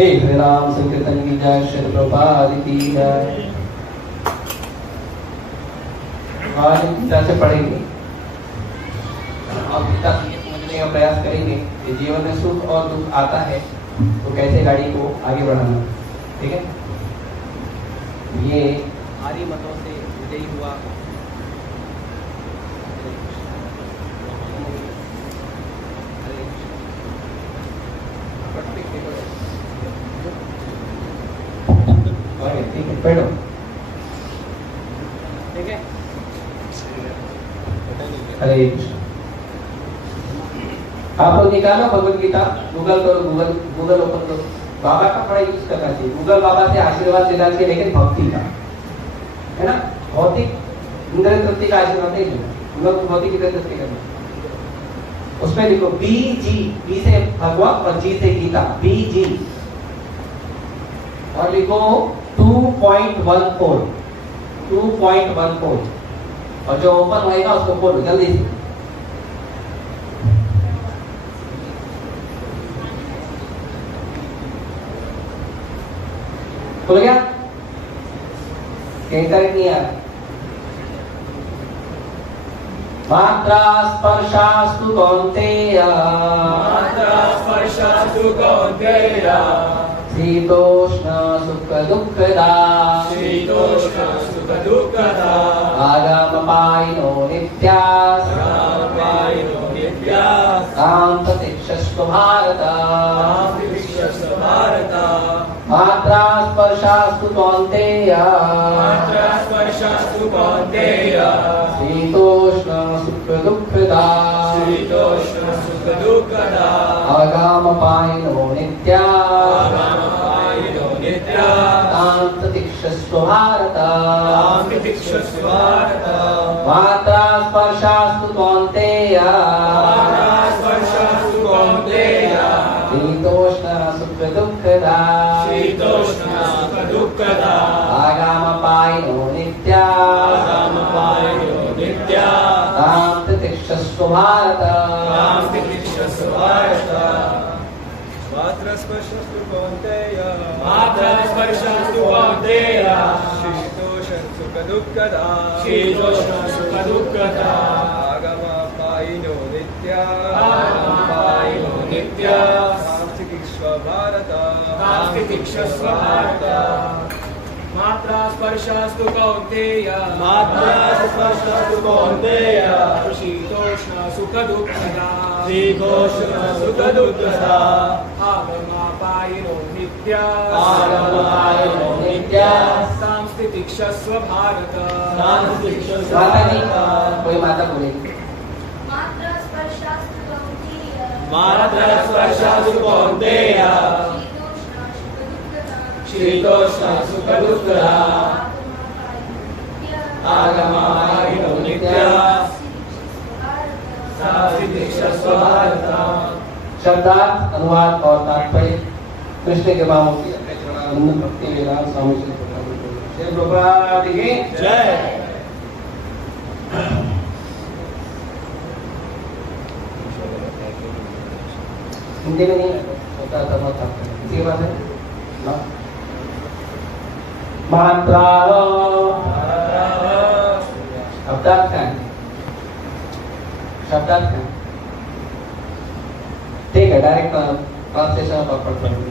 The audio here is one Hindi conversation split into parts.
श्री हरे राम संकीर्तन की जय, श्री प्रभुपाद की जय। आज गीता से पढ़ेंगे और गीता से ये समझने का प्रयास करेंगे कि जीवन में सुख और दुख आता है तो कैसे गाड़ी को आगे बढ़ाना। ठीक है, ये आर्य मतों से विजयी हुआ ठीक है, पढ़ो। ठीक है, हरे कृष्ण। आप लोग निकालो भगवत गीता, गूगल करो, गूगल ओपन करो। बाबा का बड़ा यूज करना चाहिए। गूगल बाबा से आशीर्वाद लेना चाहिए, लेकिन भक्ति का, है ना। भौतिक इंद्र तृप्ति का आशीर्वाद नहीं लेना, हम लोग भौतिक इंद्र तृप्ति करना। उसमें लिखो BG, B से भगवत और G से गीता, BG, और लिखो 2.14, 2.14, और जो ओपन होएगा उसको खोलो जल्दी से। खुल गया? इंटरनेट नहीं आ रहा। मात्रा स्पर्शास्तु कौन्तेय, मात्रा स्पर्शास्तु कौन्तेय, शीतोष्ण सुख दुःखदा, शीतोष्ण सुख दुःखदा, आगमपायिनो नित्यास्, आगमपायिनो नित्यास्, तां प्रतीक्षस्व भारत, तां प्रतीक्षस्व भारत। मात्रा स्पर्शास्तु कौन्तेय, मात्रा स्पर्शास्तु कौन्तेय, शीतोष्ण सुख दुःखदा, शीतोष्ण सुख दुःखदा, आगमपायिनो नित्यास्, आगमपायिनो नित्यास्, तां प्रतीक्षस्व भारत, तां प्रतीक्षस्व भारत। मात्रा स्पर्शास्तु कौन्तेय, मात्रा स्पर्शास्तु कौन्तेय, शीतोष्ण सुख दुःखदा, शीतोष्ण सुख दुःखदा, आगमपायिनो नित्यास्, आगमपायिनो नित्यास्, तां प्रतीक्षस्व भारत, तां प्रतीक्षस्व भारत। मात्रा स्पर्शास्तु कौन्तेय, मात्रा स्पर्शास्तु कौन्तेय, शीतोष्ण सुख दुःखदा, शीतोष्ण सुख दुःखदा, आगमपायिनो नित्यास्, आगमपायिनो नित्यास्, तां प्रतीक्षस्व भारत, तां प्रतीक्षस्व भारत। मात्रा स्पर्शास्तु कौन्तेय, मात्रा स्पर्शास्तु कौन्तेय, शीतोष्ण सुख दुःखदा, शीतोष्ण सुख दुःखदा, आगमपायिनो नित्यास्, आगमपायिनो नित्यास्, तां प्रतीक्षस्व भारत, तां प्रतीक्षस्व भारत। कोई माता बोलेगी। मात्रा स्पर्शास्तु कौन्तेय, मात्रा स्पर्शास्तु कौन्तेय, शीतोष्ण सुख दुःखदा, आगमपायिनो नित्यास्, तां प्रतीक्षस्व भारत। शब्दार्थ, अनुवाद और तात्पर्य कृष्ण के बामों की भक्ति वेदांत स्वामी श्री प्रभुपाद की जय। हिंदी में नहीं होता था, इसी बात है ना। मात्रा शब्दार्थ है, शब्दार्थ है। ठीक है, डायरेक्ट ट्रांसलेशन पर पढ़ेंगे।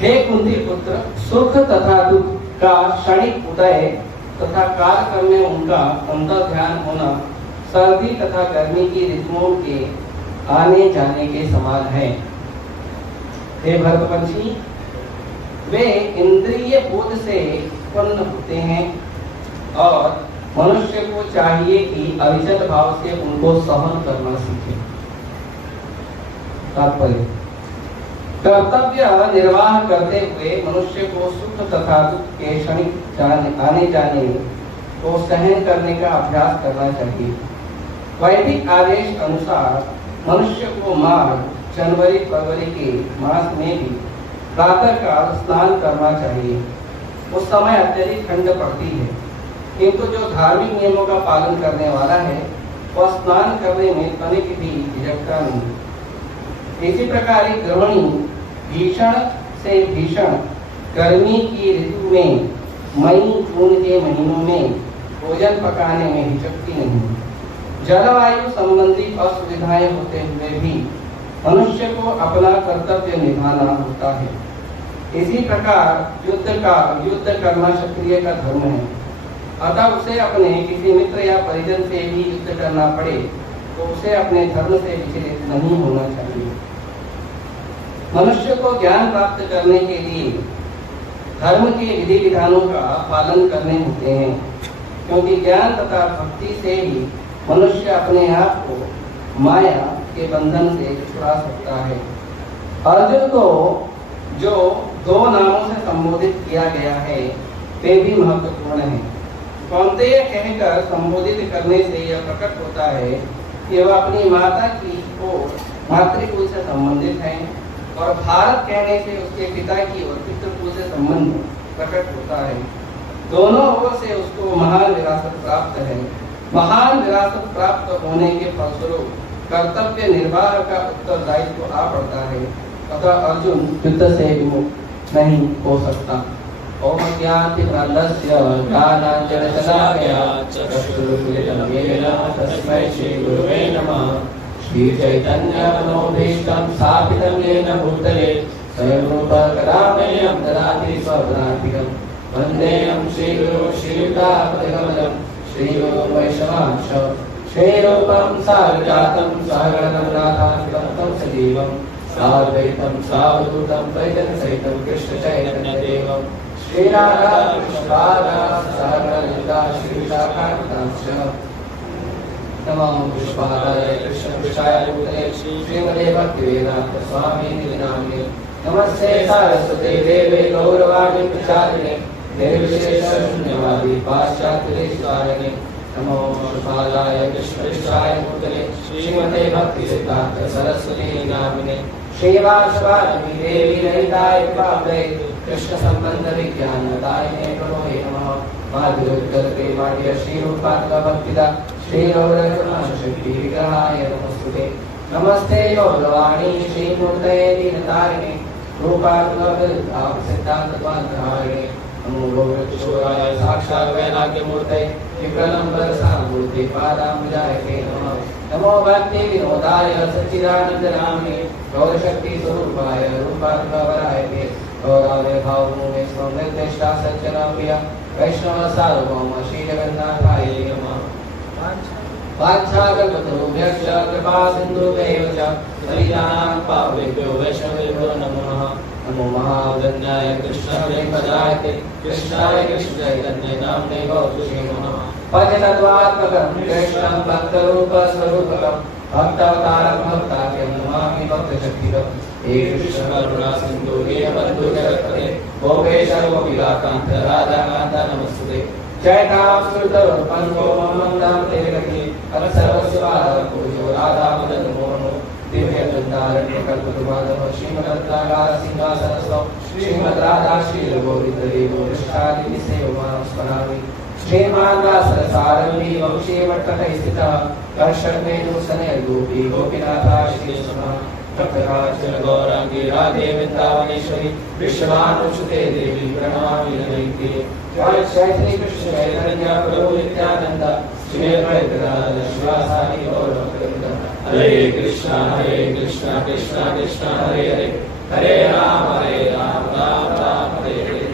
हे कुंती पुत्र, सुख तथा दुख का क्षणिक उदय तथा कालक्रम में उनका अंतर ध्यान होना सर्दी तथा गर्मी की ऋतुओं के आने जाने के समान है। हे भरतवंशी, वे इंद्रिय बोध से उत्पन्न होते हैं और मनुष्य को चाहिए कि अविचल भाव से उनको सहन करना सीखे। तात्पर्य, कर्तव्य निर्वाह करते हुए मनुष्य को सुख तथा दुख के क्षणिक आने जाने को सहन करने का अभ्यास करना चाहिए। वैदिक आदेश अनुसार मनुष्य को मार्च, जनवरी, फरवरी के मास में भी प्रातः काल स्नान करना चाहिए। उस समय अत्यधिक ठंड पड़ती है, किंतु जो धार्मिक नियमों का पालन करने वाला है वह स्नान करने में तनिक भी झिझकता नहीं। इसी प्रकार एक गृहिणी भीषण से भीषण गर्मी की ऋतु में मई जून के महीनों में भोजन पकाने में हिचकती नहीं। जलवायु संबंधी असुविधाएं होते हुए भी मनुष्य को अपना कर्तव्य निभाना होता है। इसी प्रकार युद्ध करना क्षत्रिय का धर्म है। अतः उसे अपने किसी मित्र या परिजन से भी युद्ध करना पड़े तो उसे अपने धर्म से विचलित नहीं होना चाहिए। मनुष्य को ज्ञान प्राप्त करने के लिए धर्म के विधि विधानों का पालन करने होते हैं, क्योंकि ज्ञान तथा भक्ति से ही मनुष्य अपने आप को माया के बंधन से छुड़ा सकता है। अर्जुन को जो दो नामों से संबोधित किया गया है वे भी महत्वपूर्ण हैं। कौन्तेय कहकर संबोधित करने से यह प्रकट होता है कि वह अपनी माता की ओर मातृकुल से संबंधित है, और भारत कहने से उसके पिता की ओर पितृकुल से संबंध प्रकट होता है। दोनों ओर से उसको महान विरासत प्राप्त है। महान विरासत प्राप्त होने के फलस्वरूप कर्तव्य निर्वाह का उत्तरदायित्व आ पड़ता है। अतः अर्जुन युद्ध से विमुख नहीं हो सकता। ओम ज्ञातिप्रलस्य ज्ञानाञ्जनशलाकया चक्षुरुन्मिलितं येन तस्मै श्रीगुरुवे नमः। श्रीचैतन्यमनोभीष्टं स्थापितं येन भूतले स्वयं रूपः कदा मह्यं ददाति स्वपदान्तिकं। वन्देऽहं श्रीगुरुं श्रीयुतापदकमलं श्रीगुरुं वैष्णवांश श्रीरूपं सारजातं सहगणरघुनाथान्वितं तं सजीवं साद्वैतं सावधूतं परिजनसहितं कृष्णचैतन्यदेवं श्रीराधा कृष्णपादा सहगणललिता श्रीविशाखान्वितांश्च। नमो पुष्पादाय कृष्णपृष्ठाय भूतले श्रीमते भक्तिवेदान्त स्वामिनिधि नामिने। नमस्ते सारस्वते देवे गौरवाणी प्रचारिणे निर्विशेष शून्यवादी पाश्चात्यदेशकारिणे। नमो पुष्पादाय कृष्णपृष्ठाय भूतले श्रीमते भक्तिसिद्धान्त सरस्वती नामिने। श्रीवासवादी देवी ललिताय कृपाब्धये कृष्ण संबंध विज्ञानदायिने प्रणोहे नमः। माधुर्योत्कल प्रेमाढ्य श्रीरूपात्म भक्तिदा श्रीरौरशक्ति विग्रहाय नमस्ते। नमस्ते गौरवाणी श्रीमूर्तये दीनतारिणे रूपात्मसिद्धान्तपाधारिणे। नमो गौरकिशोराय साक्षात् वैराग्यमूर्तये विप्रलम्बरसामूर्ते पादाम्बुजाय नमः। नमो भक्ति विनोदाय सच्चिदानन्दनामिने गौरशक्ति स्वरूपाय रूपात्मवराय गौरावय भावभूमे स्वनिर्दिष्टा सज्जनाप्रिया वैष्णव सार्वभौम श्री जगन्नाथाय नमः। वाञ्छाकल्पतरुभ्यश्च कृपा सिन्धुभ्यैव च पतितानां पावनेभ्यो वैष्णवेभ्यो नमो नमः। नमो महावदन्याय कृष्णप्रेमदाय कृष्णाय कृष्णचैतन्य नाम्ने गौतुषे नमः। पञ्चतत्त्वात्मकं कृष्णं भक्तरूपस्वरूपकं भक्तावतारं भक्ताख्यं नमामि भक्तशक्तिदम्। हे कृष्ण करुणा सिन्धु हे बन्धु जगत्पते गोपेश गोपिकान्त राधाकान्त नमस्ते। चैतांस्कृतरूपं गोमन्दं तेरगति अत्सर्वस्वादपूजो राधा मदन मोहनो दिव्यवृन्दारण्यकल्पद्रुमाधव श्रीमद्राधार सिंहासनस्थो श्रीमद्राधा श्रीलगोरितदेवो निष्ठादिनिसेवमानं स्मरामि। श्रीमान्दासरसारङ्गी वंशीवट्टतैः स्थितः कर्षणवेणुसनयर्गोपी गोपीनाथा श्रीकृष्णः। भक्तकाञ्चन गौराङ्गी राधे वृन्दावनेश्वरी विश्वानुसुते देवी प्रणमामि नमैते। जय श्री कृष्ण चैतन्य प्रभु नित्यानंद श्री अद्वैत शिवासादि गौरभक्त। हरे कृष्णा कृष्णा कृष्णा हरे हरे हरे राम राम राम हरे हरे।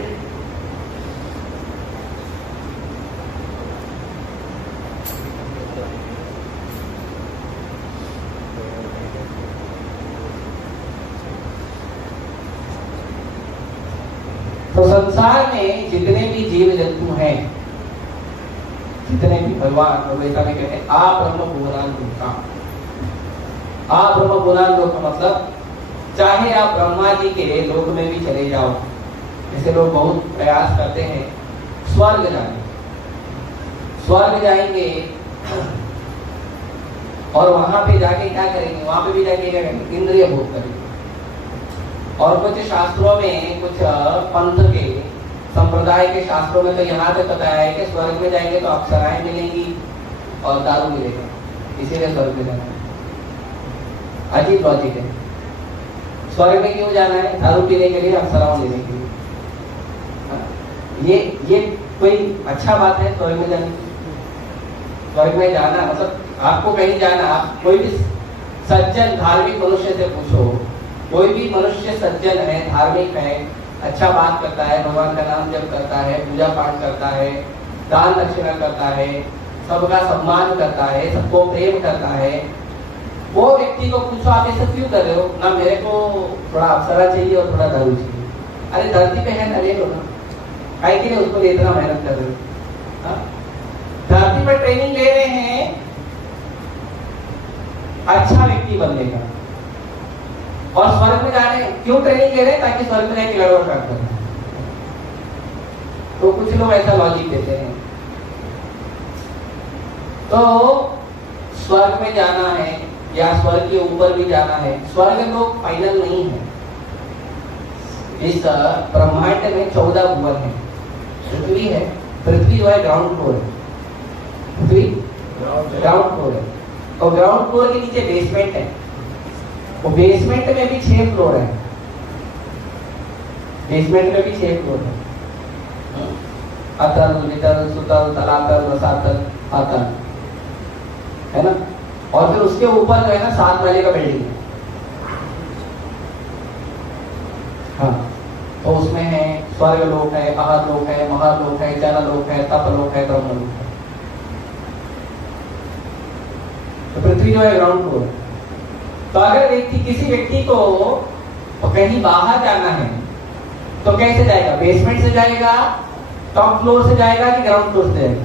तो संसार में जितने भी जीव जंतु हैं, जितने भी भगवान भगवता में कहते हैं आप ब्रह्म पुराण लोका। आप ब्रह्म पुराण लोक का मतलब चाहे आप ब्रह्मा जी के लोक में भी चले जाओ, जैसे लोग बहुत प्रयास करते हैं स्वर्ग जाने, स्वर्ग जाएंगे और वहां पे जाके क्या करेंगे, वहां पे भी जाके क्या करेंगे, इंद्रिय भोग करेंगे। और कुछ शास्त्रों में, कुछ पंथ के संप्रदाय के शास्त्रों में तो यहाँ तक बताया है कि स्वर्ग में जाएंगे तो अप्सराएं मिलेंगी और दारू मिलेगा, इसीलिए स्वर्ग में जाना। अजीब लॉजिक है। स्वर्ग में क्यों जाना है? दारू पीने के लिए, अप्सराओं लेने के लिए। हाँ? ये कोई अच्छा बात है स्वर्ग में जाने की? स्वर्ग में जाना मतलब आपको कहीं जाना, आप कोई भी सज्जन धार्मिक मनुष्य से पूछो, कोई भी मनुष्य सज्जन है, धार्मिक है, अच्छा बात करता है, भगवान का नाम जप करता है, पूजा पाठ करता है, दान दक्षिणा करता है, सबका सम्मान करता है, सबको प्रेम करता है, वो व्यक्ति को पूछो आप ये सब क्यों कर रहे हो? ना मेरे को थोड़ा अप्सरा चाहिए और थोड़ा दारू चाहिए। अरे धरती पे है ना, ले लो ना, काहे के लिए उसको लिए इतना मेहनत कर रहे हो? हाँ? धरती पर ट्रेनिंग ले रहे हैं अच्छा व्यक्ति बनने का, और स्वर्ग में जा रहे हैं क्यों ट्रेनिंग ले रहे हैं? ताकि स्वर्ग में एक लड़वा काट कर। तो कुछ लोग ऐसा लॉजिक देते हैं। तो स्वर्ग में जाना है या स्वर्ग के ऊपर भी जाना है, स्वर्ग लोग फाइनल नहीं है। इस ब्रह्मांड में 14 भुवन है। पृथ्वी है, पृथ्वी जो है ग्राउंड फ्लोर है, पृथ्वी ग्राउंड फ्लोर है, और ग्राउंड फ्लोर के नीचे बेसमेंट है, और बेसमेंट में भी 6 फ्लोर है, बेसमेंट में भी 6 फ्लोर है, अतल, वितल, सुतल, तलातल, रसातल, पातल, है ना। और फिर उसके ऊपर जो है ना 7 माले का बिल्डिंग है। हाँ, तो उसमें है स्वर्ग लोक है, अहलोक है, महालोक है, जनलोक है, तपलोक है, ब्रह्मलोक है। तो पृथ्वी जो है ग्राउंड फ्लोर। तो अगर किसी व्यक्ति को कहीं बाहर जाना है तो कैसे जाएगा? बेसमेंट से जाएगा, टॉप फ्लोर से जाएगा कि ग्राउंड फ्लोर से जाएगा?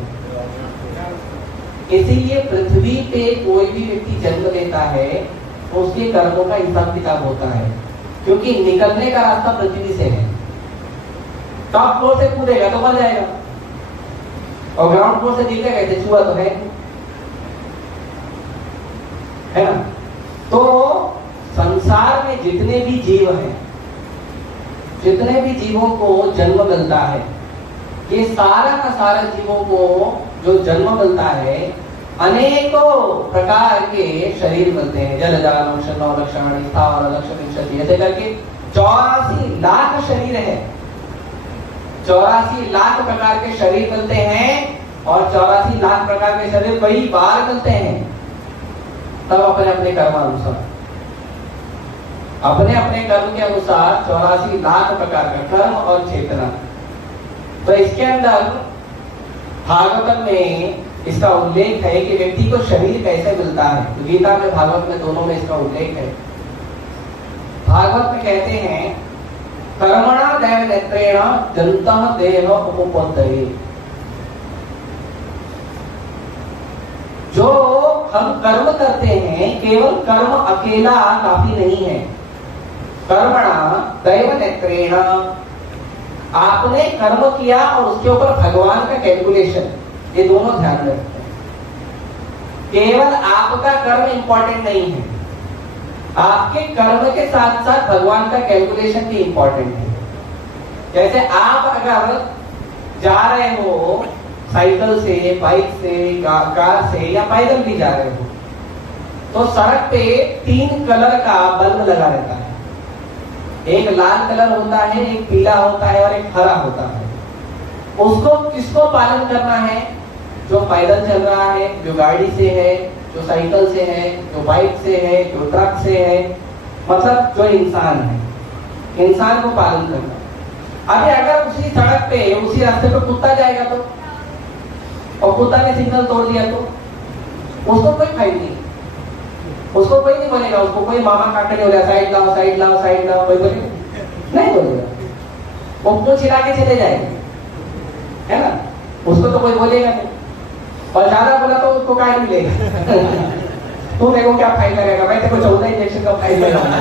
इसीलिए पृथ्वी पे कोई भी व्यक्ति जन्म लेता है तो उसके कर्मों का हिसाब किताब होता है, क्योंकि निकलने का रास्ता पृथ्वी से है। टॉप फ्लोर से कूदेगा तो मर जाएगा, और ग्राउंड फ्लोर से दिखेगा कैसे? छुआ तो है ना। तो संसार में जितने भी जीव हैं, जितने भी जीवों को जन्म मिलता है, ये सारा का सारा जीवों को जो जन्म मिलता है, अनेकों प्रकार के शरीर मिलते हैं। जलजान लक्षण स्थावर लक्षण ऐसे करके 84 लाख शरीर है, 84 लाख प्रकार के शरीर मिलते हैं, और 84 लाख प्रकार के शरीर कई बार मिलते हैं। तब अपने अपने कर्मानुसार, अपने अपने कर्म के अनुसार 84 लाख प्रकार का कर्म और चेतना। तो इसके अंदर भागवत में इसका उल्लेख है कि व्यक्ति को शरीर कैसे मिलता है। तो गीता में, भागवत में, दोनों में इसका उल्लेख है। भागवत में कहते हैं कर्मणा दैव नेत्रेण जनतः देह उपपद्यते। जो हम कर्म करते हैं, केवल कर्म अकेला काफी नहीं है। कर्मणा दैव नेत्रेण, आपने कर्म किया और उसके ऊपर भगवान का कैलकुलेशन, ये दोनों ध्यान रखते हैं। केवल आपका कर्म इंपॉर्टेंट नहीं है, आपके कर्म के साथ साथ भगवान का कैलकुलेशन भी इंपॉर्टेंट है। जैसे आप अगर जा रहे हो साइकिल से, बाइक से, कार से, या पैदल भी जा रहे हो, तो सड़क पे 3 कलर का बल्ब लगा रहता है। एक लाल कलर होता है, एक पीला होता है, और एक हरा होता है। उसको किसको पालन करना है? जो पैदल चल रहा है, जो गाड़ी से है, जो साइकिल से है, जो बाइक से है, जो ट्रक से है, मतलब जो इंसान है, इंसान को पालन करना। अभी अगर उसी सड़क पे, उसी रास्ते पे कुत्ता जाएगा तो, और कुत्ता ने सिग्नल तोड़ दिया तो उसको कोई फायदा नहीं, उसको कोई नहीं बोलेगा, उसको कोई मामा काका नहीं बोलेगा साइड लाओ साइड लाओ साइड लाओ, कोई बोलेगा नहीं, बोलेगा वो तो चिरा के चले जाएंगे, है ना। उसको तो कोई बोलेगा नहीं, और ज्यादा बोला तो उसको काय मिलेगा तू मेरे को क्या फाइन लगेगा, मैं तेरे को 14 इंजेक्शन का फाइन लगाऊंगा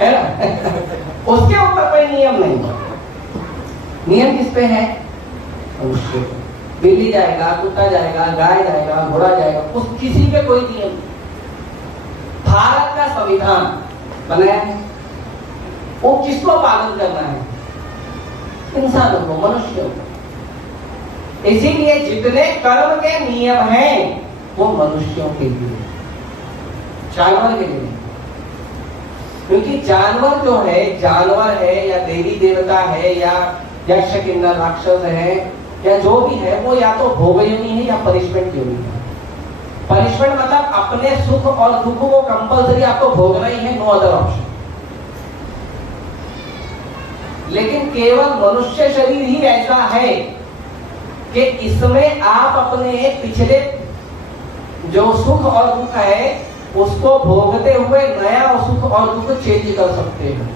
है ना। उसके ऊपर कोई नियम नहीं। नियम किस पे है? मनुष्य। बिल्ली जाएगा, कुत्ता जाएगा, गाय जाएगा, घोड़ा जाएगा, उस किसी पे कोई नियम नहीं। भारत का संविधान बनाया है, वो किसको पालन करना है? इंसानों को, मनुष्यों को। इसीलिए जितने कर्म के नियम हैं वो मनुष्यों के लिए, जानवर के लिए। क्योंकि जानवर जो है, जानवर है या देवी देवता है या यक्ष किन्नर राक्षस है या जो भी है, वो या तो भोग योनि है या पनिशमेंट योनि है। पनिशमेंट मतलब अपने सुख और दुख को कंपल्सरी आपको भोगना ही है, नो अदर ऑप्शन। लेकिन केवल मनुष्य शरीर ही ऐसा है कि इसमें आप अपने पिछले जो सुख और दुख है उसको भोगते हुए नया सुख और दुख चेंज कर सकते हैं।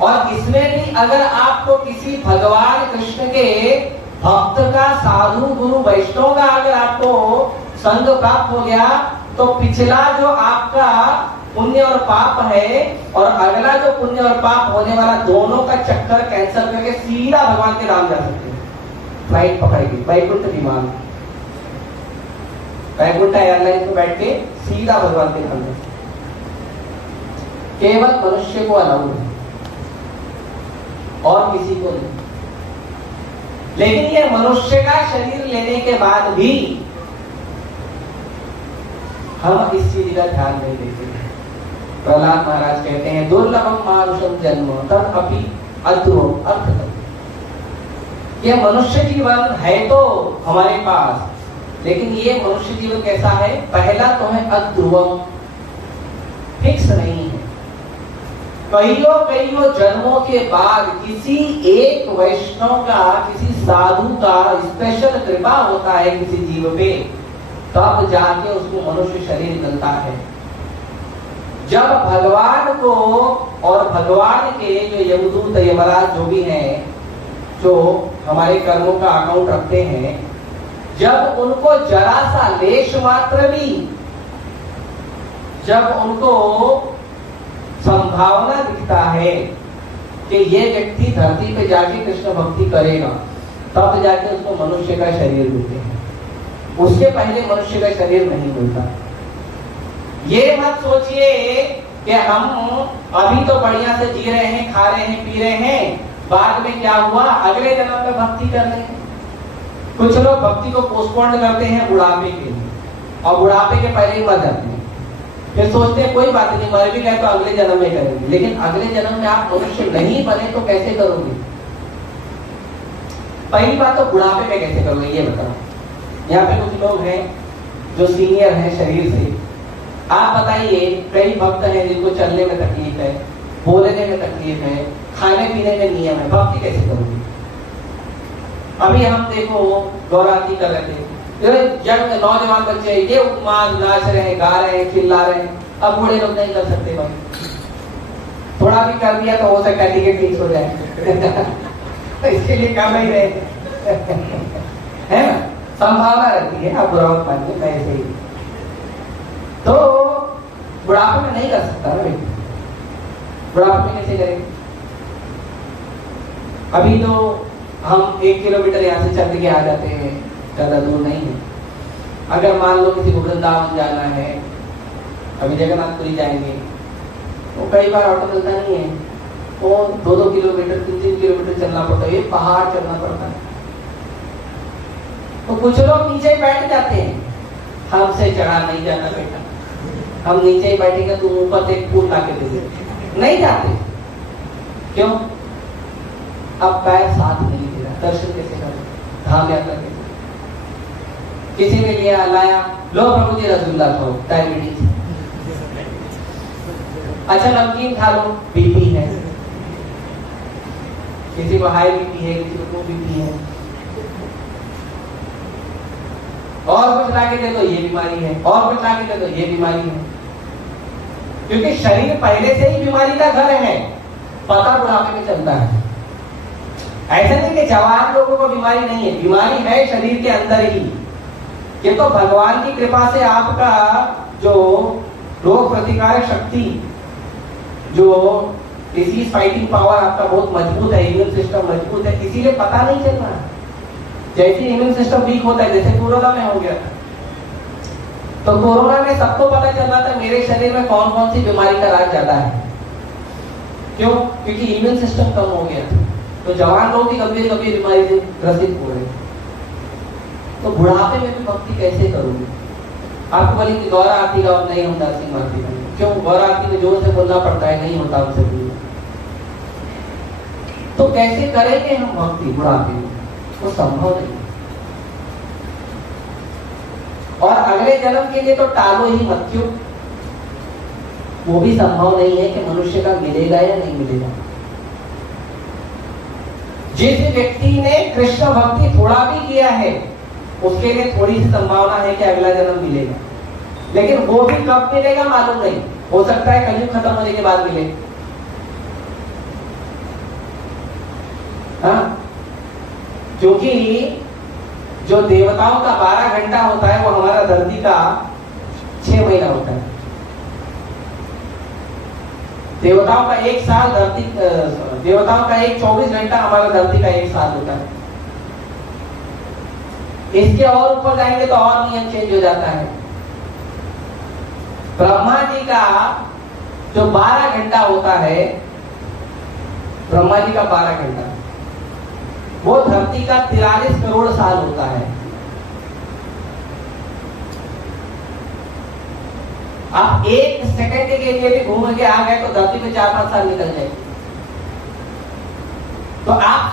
और इसमें भी अगर आपको किसी भगवान कृष्ण के भक्त का, साधु गुरु वैष्णव का अगर आपको संग प्राप्त हो गया तो पिछला जो आपका पुण्य और पाप है और अगला जो पुण्य और पाप होने वाला, दोनों का चक्कर कैंसिल करके सीधा भगवान के नाम जा सकते हैं। फ्लाइट पकड़ेगी वैकुंठ विमान, वैकुंठ एयरलाइन में बैठ के सीधा भगवान के नाम जा सकते। केवल मनुष्य को अलाउ है और किसी को नहीं। लेकिन ये मनुष्य का शरीर लेने के बाद भी हम इस चीज का ध्यान नहीं देते। प्रहलाद महाराज कहते हैं दुर्लभम मानुषम जन्म तद अपि अध्रुवम अर्थतम। ये मनुष्य जीवन है तो हमारे पास, लेकिन ये मनुष्य जीवन कैसा है? पहला तो है अध्रुवम, फिक्स नहीं है। कईयों जन्मों के बाद किसी एक वैष्णव का, किसी साधु का स्पेशल कृपा होता है किसी जीव पे, तब जाके उसको मनुष्य शरीर मिलता है। जब भगवान को और भगवान के जो यमदूत यमराज जो भी हैं, जो हमारे कर्मों का अकाउंट रखते हैं, जब उनको जरा सा लेश मात्र भी, जब उनको संभावना दिखता है कि ये व्यक्ति धरती पे जाके कृष्ण भक्ति करेगा, तब जाके उसको मनुष्य का शरीर मिलते हैं। उसके पहले मनुष्य का शरीर नहीं मिलता। ये मत सोचिए कि हम अभी तो बढ़िया से जी रहे हैं, खा रहे हैं, पी रहे हैं, बाद में क्या हुआ, अगले जन्म में भक्ति कर रहे हैं। कुछ लोग भक्ति को पोस्टपोन करते हैं बुढ़ापे के लिए, और बुढ़ापे के पहले ही मर जाते हैं। फिर सोचते हैं कोई बात नहीं, मर भी गए तो अगले जन्म में करेंगे। लेकिन अगले जन्म में आप मनुष्य नहीं बने तो कैसे करोगे? पहली बात तो बुढ़ापे में कैसे करोगे ये बताओ। यहाँ पे कुछ लोग हैं जो सीनियर हैं शरीर से, आप बताइए, कई भक्त हैं जिनको चलने में तकलीफ है, बोलने में तकलीफ है, खाने पीने में नियम है, भक्ति कैसे करोगे? अभी हम देखो गौराती कर रहे थे, जब नौजवान बच्चे ये उपमान नाच रहे हैं, गा रहे हैं, चिल्ला रहे हैं, अब बूढ़े लोग नहीं कर सकते भाई। थोड़ा भी कर दिया तो हो सकता है टिकट फिक्स हो जाए इसके लिए काम ही रहे है ना, संभावना रहती है। आप बुरा मत मानिए, मैं ऐसे ही तो बुढ़ापे में नहीं कर सकता ना व्यक्ति, बुढ़ापे में कैसे करेंगे? अभी तो हम 1 किलोमीटर यहाँ से चल के आ जाते हैं, ज्यादा दूर नहीं है। अगर मान लो किसी को वृंदावन जाना है, अभी जगन्नाथपुरी जाएंगे तो कई बार ऑटो मिलता नहीं है, तो 2-2 किलोमीटर 3-3 किलोमीटर चलना पड़ता है, ये पहाड़ चलना पड़ता है। तो कुछ लोग नीचे बैठ जाते हैं, हमसे चढ़ा नहीं जाता बेटा, हम नीचे ही बैठेंगे, तुम ऊपर से एक फूल ला के दे दे, नहीं जाते। क्यों? अब पैर साथ नहीं दे रहा, दर्शन कैसे करें, धाम यात्रा कैसे? किसी ने लिया लाया, लो प्रभु जी रसगुल्ला खाओ, डायबिटीज। अच्छा नमकीन खा लो, बीपी है, किसी को हाई बीपी है, किसी को बीपी है, और कुछ लाके दे दो ये बीमारी है, और कुछ लाके दे दो ये बीमारी है। क्योंकि शरीर पहले से ही बीमारी का घर है, पता बुढ़ापे में चलता है। ऐसा नहीं कि जवान लोगों को बीमारी नहीं है, बीमारी है शरीर के अंदर ही। ये तो भगवान की कृपा से आपका जो रोग प्रतिकारक शक्ति, जो डिसीज फाइटिंग पावर आपका बहुत मजबूत है, इम्यून सिस्टम मजबूत है, इसीलिए पता नहीं चल रहा। जैसे इम्यून सिस्टम वीक होता है, जैसे कोरोना में हो गया था, तो कोरोना में सबको पता चल रहा था मेरे शरीर में कौन कौन सी बीमारी का राज ज्यादा है। क्यों? क्योंकि इम्यून सिस्टम कम हो गया था। तो जवान लोग भी गंभीर बीमारी से ग्रसित हो रहे। तो बुढ़ापे में भी भक्ति कैसे करोगे? आपको बोलेंगे गौरा आरती गाओ, नहीं हम दासी मारती करेंगे, क्यों गौर आरती में जोर से बोलना पड़ता है, नहीं होता हमसे भी। तो कैसे करेंगे हम भक्ति बुढ़ापे में? वो संभव नहीं। और अगले जन्म के लिए तो टालो ही मत, क्यों? वो भी संभव नहीं है कि मनुष्य का मिलेगा या नहीं मिलेगा। जिस व्यक्ति ने कृष्ण भक्ति थोड़ा भी किया है उसके लिए थोड़ी सी संभावना है कि अगला जन्म मिलेगा, लेकिन वो भी कब मिलेगा मालूम नहीं। हो सकता है कलयुग खत्म होने के बाद मिले। हाँ, क्योंकि जो देवताओं का 12 घंटा होता है वो हमारा धरती का 6 महीना होता है। देवताओं का एक साल धरती, देवताओं का एक 24 घंटा हमारा धरती का एक साल होता है। इसके और ऊपर जाएंगे तो और नियम चेंज हो जाता है। ब्रह्मा जी का जो 12 घंटा होता है, ब्रह्मा जी का 12 घंटा, वो धरती का 43 करोड़ साल होता है। आप 1 सेकंड के लिए भी घूम के आ गए तो धरती में 4-5 साल निकल जाएंगे। तो आप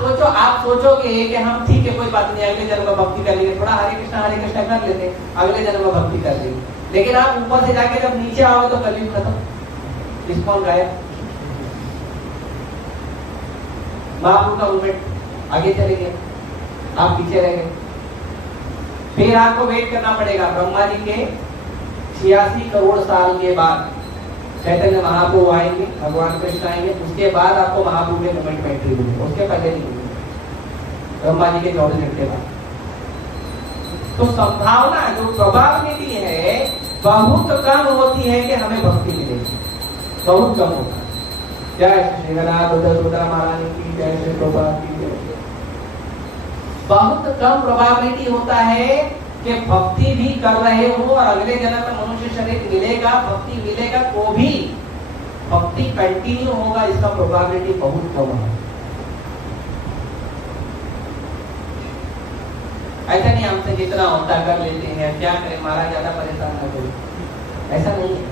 सोचोगे कि हम ठीक है कोई बात नहीं, अगले जन्म में भक्ति कर लेंगे, थोड़ा हरे कृष्णा कर लेते हैं, अगले जन्म में भक्ति कर लेंगे। लेकिन आप ऊपर से जाके जब नीचे आओगे तो कलयुग खत्म, रिस्पॉन्स गायब, महाप्रभु का मूवमेंट आगे चले गए, आप पीछे रह गए। फिर आपको वेट करना पड़ेगा। ब्रह्मा जी के 86 करोड़ साल के बाद चैतन्य महाप्रभु आएंगे, भगवान कृष्ण आएंगे, उसके बाद आपको महाप्रभु के मूवमेंट में एंट्री मिलेगी, उसके पहले नहीं मिलेगी। ब्रह्मा जी के 24 घंटे बाद। तो संभावना जो प्रोबेबिलिटी है बहुत कम होती है कि हमें भक्ति मिलेगी, बहुत कम होता है। जय श्री गणनाथ महाराज की जय, श्री प्रभुपाद की जय। बहुत कम प्रोबेबिलिटी होता है कि भक्ति भी कर रहे हो और अगले जन्म में मनुष्य शरीर मिलेगा, भक्ति मिलेगा तो भी भक्ति कंटिन्यू होगा, इसका प्रोबेबिलिटी बहुत कम है। ऐसा नहीं हमसे जितना होता कर लेते हैं, क्या करें महाराज, ज्यादा परेशान न करें, ऐसा नहीं है।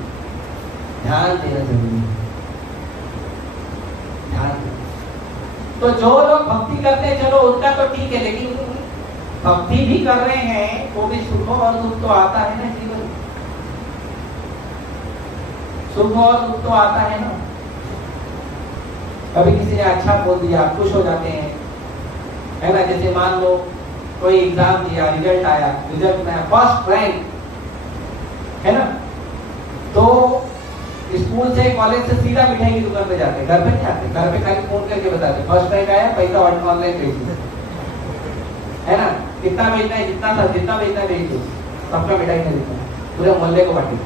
ध्यान देना जरूरी है, ध्यान देना। तो जो लोग भक्ति करते हैं चलो उनका तो ठीक है, लेकिन भक्ति भी कर रहे हैं वो भी सुख और दुख तो आता है ना जीवन में, सुख और दुख तो आता है ना। कभी किसी ने अच्छा बोल दिया, खुश हो जाते हैं, है ना। जैसे मान लो कोई एग्जाम दिया, रिजल्ट आया, रिजल्ट में फर्स्ट रैंक, है ना, तो स्कूल से कॉलेज से सीधा मिठाई की दुकान पे जाते, घर पे नहीं आते, घर पे खाली फोन करके बताते फर्स्ट रैंक आया, पैसा ऑनलाइन भेज दो, है ना, कितना भेजना है, जितना था जितना भेजना है भेज दो, सबका मिठाई खरीदना, पूरे मोहल्ले को बांटी।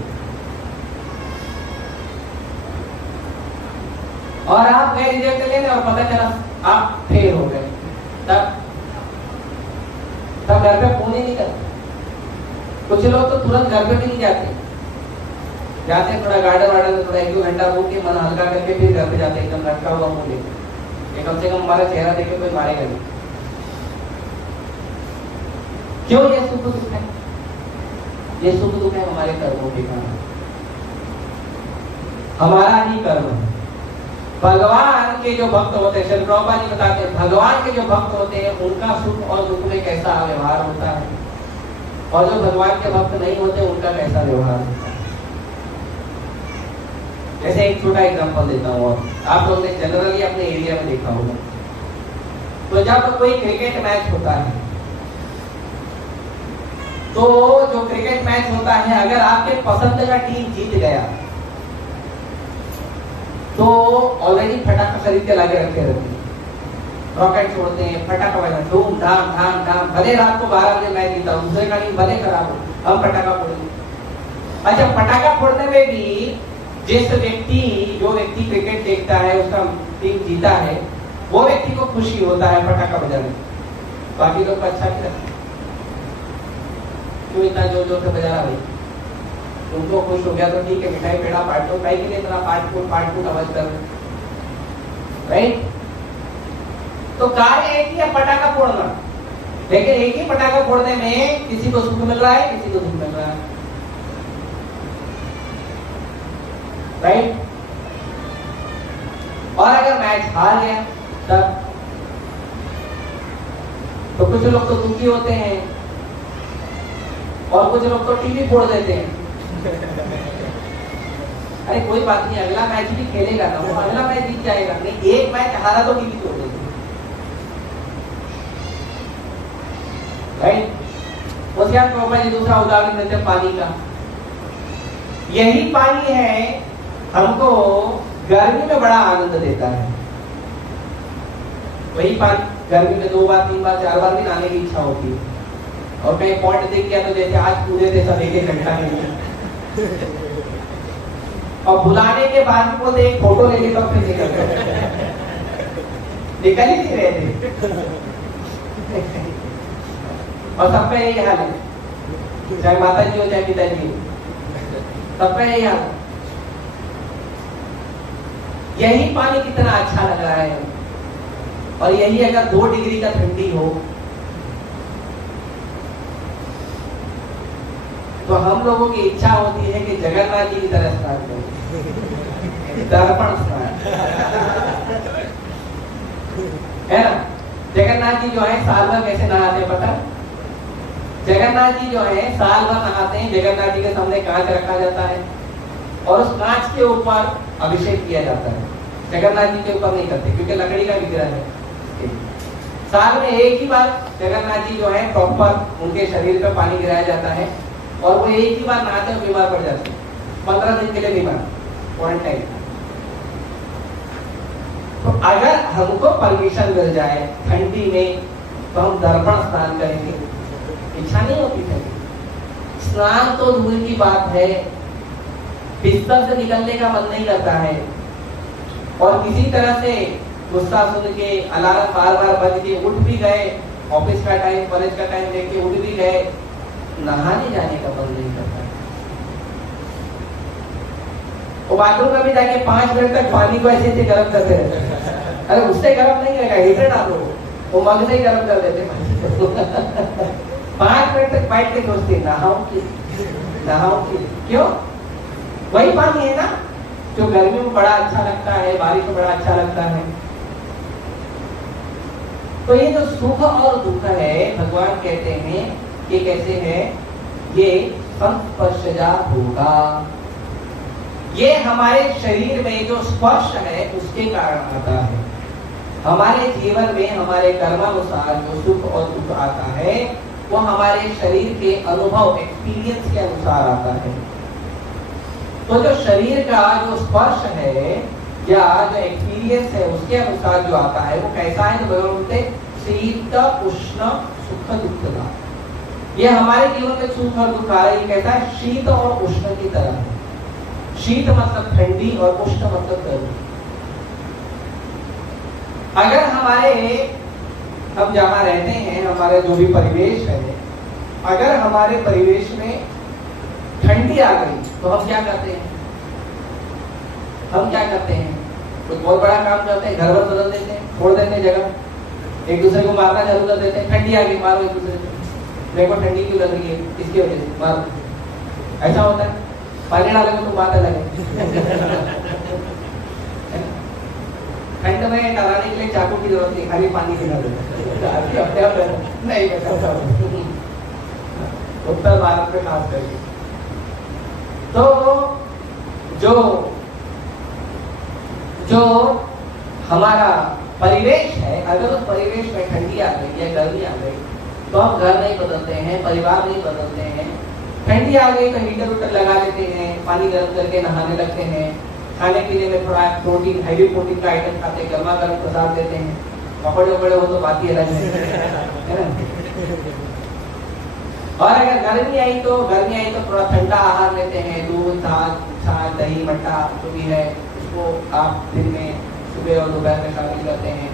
और आप गए रिजल्ट लेने और पता चला आप फेल हो गए, तब घर पे फोन ही नहीं करते। कुछ लोग तो तुरंत घर पे भी नहीं जाते, थोड़ा गार्डन वार्डन थोड़ा 1-2 घंटा रुक के मन हल्का करके फिर घर पे जाते, एकदम लटका हुआ मुंह लेके, कम से कम हमारा चेहरा देखे कोई मारेगा नहीं। क्यों ये सुख दुख है? ये सुख दुख है हमारे कर्मों के कारण, हमारा ही कर्म है। भगवान के जो भक्त होते हैं, श्री प्रभुपाद जी बताते हैं, भगवान के जो भक्त होते हैं उनका सुख और दुख में कैसा व्यवहार होता है, और जो भगवान के भक्त नहीं होते उनका कैसा व्यवहार होता है। जैसे एक छोटा एग्जांपल देता हूँ, और आप लोगों ने जनरली अपने एरिया में देखा होगा, तो जब कोई क्रिकेट मैच होता है, तो जो क्रिकेट मैच होता है, अगर आपके पसंद का टीम जीत गया तो ऑलरेडी फटाखा खरीद के लाके रखे रहते हैं, रॉकेट छोड़ते हैं, फटाखा बजा, धूम धाम धाम धाम, भले रात को 12 बजे मैच जीता, दूसरे का टीम भले खराब हो, हम फटाखा फोड़ेंगे। अच्छा, फटाखा फोड़ने में भी जो व्यक्ति क्रिकेट देखता है, उसका टीम जीता है, वो व्यक्ति को खुशी होता है फटाखा बजाने, बाकी लोग को अच्छा नहीं लगता। क्यों इतना जोर जोर से बजा रहा भाई? तुमको खुश हो गया तो ठीक है, मिठाई पेड़ा पाट दो, कहीं के लिए इतना पाट फूट आवाज कर, राइट? तो कार्य एक ही है, पटाखा फोड़ना, लेकिन एक ही पटाखा फोड़ने में किसी को सुख मिल रहा है, किसी को दुख मिल रहा है। राइट। और अगर मैच हार गया तब तो कुछ लोग तो दुखी होते हैं और कुछ लोग तो टीवी फोड़ देते हैं। अरे कोई बात नहीं, अगला मैच भी खेलेगा ना, वो अगला मैच जीत जाएगा। नहीं, एक मैच हारा तो टीवी तोड़ देगा, राइट। उसके बाद प्रभुपाद जी दूसरा उदाहरण देते हैं पानी का। यही पानी है हमको गर्मी में बड़ा आनंद देता है। वही पानी गर्मी में 2 बार 3 बार 4 बार भी नहाने की इच्छा होती है, और कहीं पॉइंट दिख गया तो जैसे आज पूरे थे सब 1-1 घंटा के, और बुलाने के बाद भी बोलते एक फोटो ले लेकर फिर निकल ही नहीं रहे थे। और सब पे यही हाल है, चाहे माता जी हो चाहे पिताजी हो, सब पे यही हाल। यही पानी कितना अच्छा लग रहा है, और यही अगर 2 डिग्री का ठंडी हो तो हम लोगों की इच्छा होती है कि जगन्नाथ जी की तरह स्नान करें, दर्पण स्नान, है ना। जगन्नाथ जी जो है साल भर कैसे नहाते हैं पता? जगन्नाथ जी जो है साल भर नहाते हैं। जगन्नाथ जी के सामने कांच रखा जाता है और उस कांच के ऊपर अभिषेक किया जाता है। जगन्नाथ जी के ऊपर नहीं करते क्योंकि लकड़ी का विग्रह है। साल में एक ही बार जगन्नाथ जी जो है प्रॉपर उनके शरीर पर पानी गिराया जाता है, और वो एक ही बार नहाते और बीमार पड़ जाते हैं, 15 दिन के लिए बीमार, क्वारंटाइन। तो अगर हमको परमिशन मिल जाए ठंडी में तो हम दर्पण स्नान करेंगे। इच्छा नहीं होती है, स्नान तो दूर की बात है, बिस्तर से निकलने का मन नहीं करता है, और किसी तरह से गुस्सा सुन के अलार्म बार-बार बज के उठ भी गए, ऑफिस का टाइम कॉलेज का टाइम देख के उठ भी गए, नहाने जाने का मन नहीं करता। वो बाथरूम में भी जाके 5 मिनट तक पानी को ऐसे गर्म करते रहते हैं। अरे उससे गर्म नहीं रहेगा, हीटर डालो, वो मग से ही गर्म कर देते हैं। 5 मिनट तक बैठ के सोचते नहाऊं कि क्यों? वही पानी है ना जो गर्मी में बड़ा अच्छा लगता है, बारिश में बड़ा अच्छा लगता है। तो ये जो सुख और दुख है, भगवान कहते हैं ये कैसे है? ये संस्पर्शजा होगा। ये हमारे शरीर में जो स्पर्श है उसके कारण आता है। हमारे जीवन में हमारे कर्मानुसार जो सुख और दुख आता है वो हमारे शरीर के अनुभव, एक्सपीरियंस के अनुसार आता है। तो जो शरीर का जो स्पर्श है या जो एक्सपीरियंस है उसके अनुसार जो आता है वो कैसा है? तो भगवान बोलते शीत उष्ण सुख दुख का। ये हमारे जीवन में सुख और दुख आ रहा है, कैसा है? शीत और उष्ण की तरह है। शीत मतलब ठंडी और उष्ण मतलब गर्मी। अगर हम जहाँ रहते हैं, हमारे जो भी परिवेश है, अगर हमारे परिवेश में ठंडी आ गई तो हम क्या करते हैं? कोई बहुत बड़ा काम करते हैं, घर वर बदल देते हैं, छोड़ देते हैं जगह, एक दूसरे को मारना चालू कर देते हैं। ठंडी आ गई, मारो एक दूसरे को। मेरे को ठंडी क्यों लग रही है? इसकी वजह से मारो। ऐसा होता है। पानी डालोगे तो बात अलग है। ठंड में डराने के लिए चाकू की जरूरत नहीं, खाली पानी की जरूरत नहीं। उत्तर भारत में खास करके तो जो हमारा परिवेश है, अगर उस परिवेश में ठंडी आ गई या गर्मी आ गई तो हम घर नहीं बदलते हैं, परिवार नहीं बदलते हैं। ठंडी आ गई तो हीटर उटर लगा देते हैं, पानी गर्म करके नहाने लगते हैं, खाने पीने में थोड़ा प्रोटीन, हैवी प्रोटीन का आइटम खाते हैं, गर्मा गर्म प्रसाद देते हैं। पकड़े उकड़े हो तो बात ही अलग है ना। और अगर गर्मी आई तो थोड़ा ठंडा आहार लेते हैं, दूध, छाछ, दही, मट्ठा जो भी है उसको आप दिन में सुबह और दोपहर में शामिल करते हैं।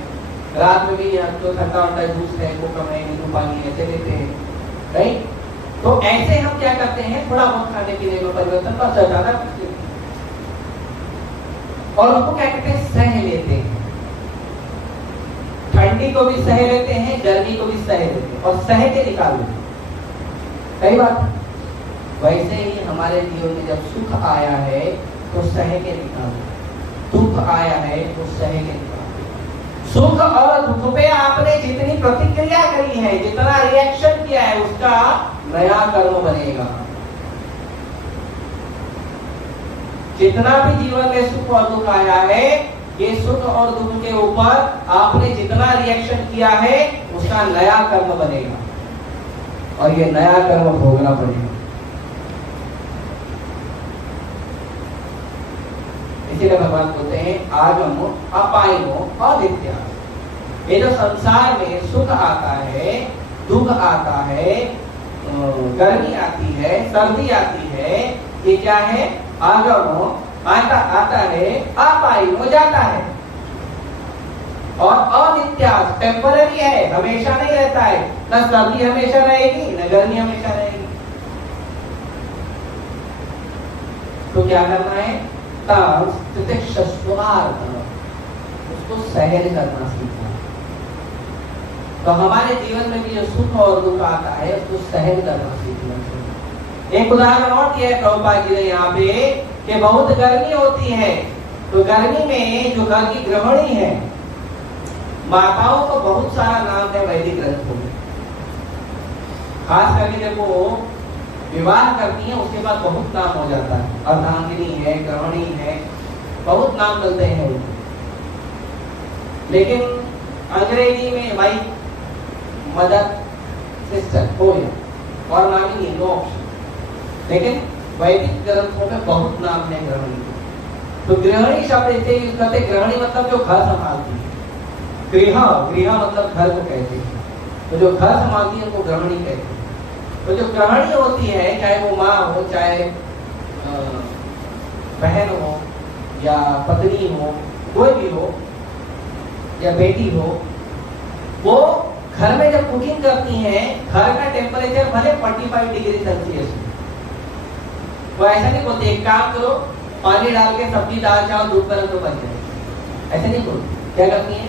रात में भी हम जो ठंडा वंडा जूस है, कोकम है, नींबू पानी ऐसे लेते हैं, राइट। तो ऐसे हम क्या करते हैं? थोड़ा बहुत खाने पीने में परिवर्तन कर ज्यादा और उसको क्या कहते हैं? सह लेते हैं। ठंडी को भी सह लेते हैं, गर्मी को भी सह लेते हैं और सह के निकाल लेते हैं। सही बात। वैसे ही हमारे जीवन में जब सुख आया है तो सह के निकालो, दुख आया है तो सह के निकालो। सुख और दुख पे आपने जितनी प्रतिक्रिया करी है, जितना रिएक्शन किया है, उसका नया कर्म बनेगा। जितना भी जीवन में सुख और दुख आया है, ये सुख और दुख के ऊपर आपने जितना रिएक्शन किया है, उसका नया कर्म बनेगा और ये नया कर्म भोगना पड़ेगा। इसीलिए भगवान बोलते हैं आगमो अपायनो अविद्या। ये जो संसार में सुख आता है, दुख आता है, गर्मी आती है, सर्दी आती है, ये क्या है? आगमो आता है, अपायनो जाता है, और अनित्या टेम्पररी है, हमेशा नहीं रहता है। न सर्दी हमेशा रहेगी, न गर्मी हमेशा रहेगी। तो क्या करना है? उसको सहन करना सीखना। तो हमारे जीवन में भी जो सुख और दुख आता है, उसको सहन करना सीखना चाहिए। एक उदाहरण और दिया है प्रभुपाद जी ने यहाँ पे कि बहुत गर्मी होती है, तो गर्मी में जो घर की गृहिणी है, माताओं को बहुत सारा नाम है वैदिक ग्रंथों में। खास करके जब वो विवाह करती है, उसके बाद बहुत नाम हो जाता है। अर्धांगिनी है, गृहिणी है, बहुत नाम चलते हैं उनको। लेकिन अंग्रेजी में वाइफ, मदर, सिस्टर हो गया और नाम ही नो ऑप्शन। लेकिन वैदिक ग्रंथों में बहुत नाम है गृहिणी के। तो गृहिणी शब्द ऐसे यूज करते, गृहिणी मतलब जो घर संभालती है। गृह मतलब घर को कहते हैं, तो जो घर संभालती है उनको गृहिणी कहते हैं। तो जो गृहिणी होती है, चाहे वो माँ हो, चाहे बहन हो या पत्नी हो, कोई भी हो, या बेटी हो, वो घर में जब कुकिंग करती हैं, घर का टेम्परेचर भले 45 डिग्री सेल्सियस हो, वो ऐसा नहीं बोलते एक काम करो, पानी डाल के सब्जी दाल चावल दूध पर तो बन जाए, ऐसा नहीं बोलते। क्या करती है?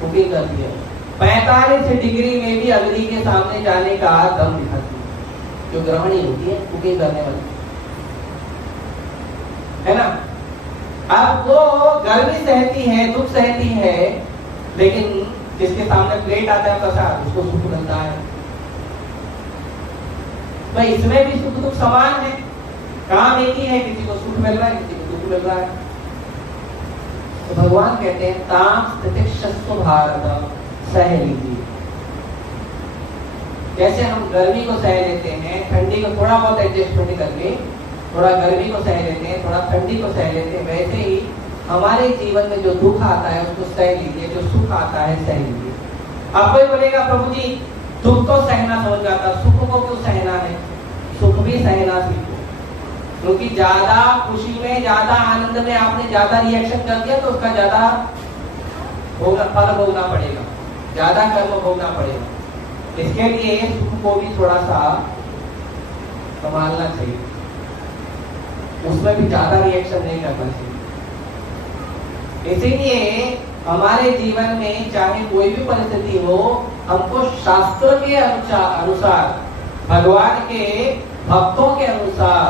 कुकिंग करती है। 45 डिग्री में भी अग्नि के सामने जाने का दम दिखाती है जो गृहिणी होती है, कुकिंग करने वाली, है ना। अब वो गर्मी सहती है, दुख सहती है, लेकिन जिसके सामने प्लेट आता है प्रसाद, उसको सुख मिलता है। तो इसमें भी सुख दुख समान है, काम एक ही है, किसी को सुख मिल रहा है, किसी को दुख मिल रहा है। तो भगवान कहते हैं ताम स्थितिक्षस्व भारत, सह लीजिए। जैसे हम गर्मी को सह लेते हैं, ठंडी को थोड़ा बहुत एडजस्टमेंट करके, थोड़ा गर्मी को सह लेते हैं, थोड़ा ठंडी को सह लेते हैं, वैसे ही हमारे जीवन में जो दुख आता है उसको सह लीजिए, जो सुख आता है सह लीजिए। आप कोई बोलेगा प्रभु जी दुख तो सहना समझ जाता, सुख को क्यों सहना है? सुख भी सहना सीखो, क्योंकि ज्यादा खुशी में, ज्यादा आनंद में आपने ज्यादा रिएक्शन कर दिया तो उसका ज्यादा फल भोगना पड़ेगा, ज्यादा कर्म भोगना पड़ेगा। इसके लिए सुख को भी थोड़ा सा संभालना चाहिए, उसमें भी ज्यादा रिएक्शन नहीं करना चाहिए। इसीलिए हमारे जीवन में चाहे कोई भी परिस्थिति हो, हमको शास्त्र के अनुसार, भगवान के भक्तों के अनुसार,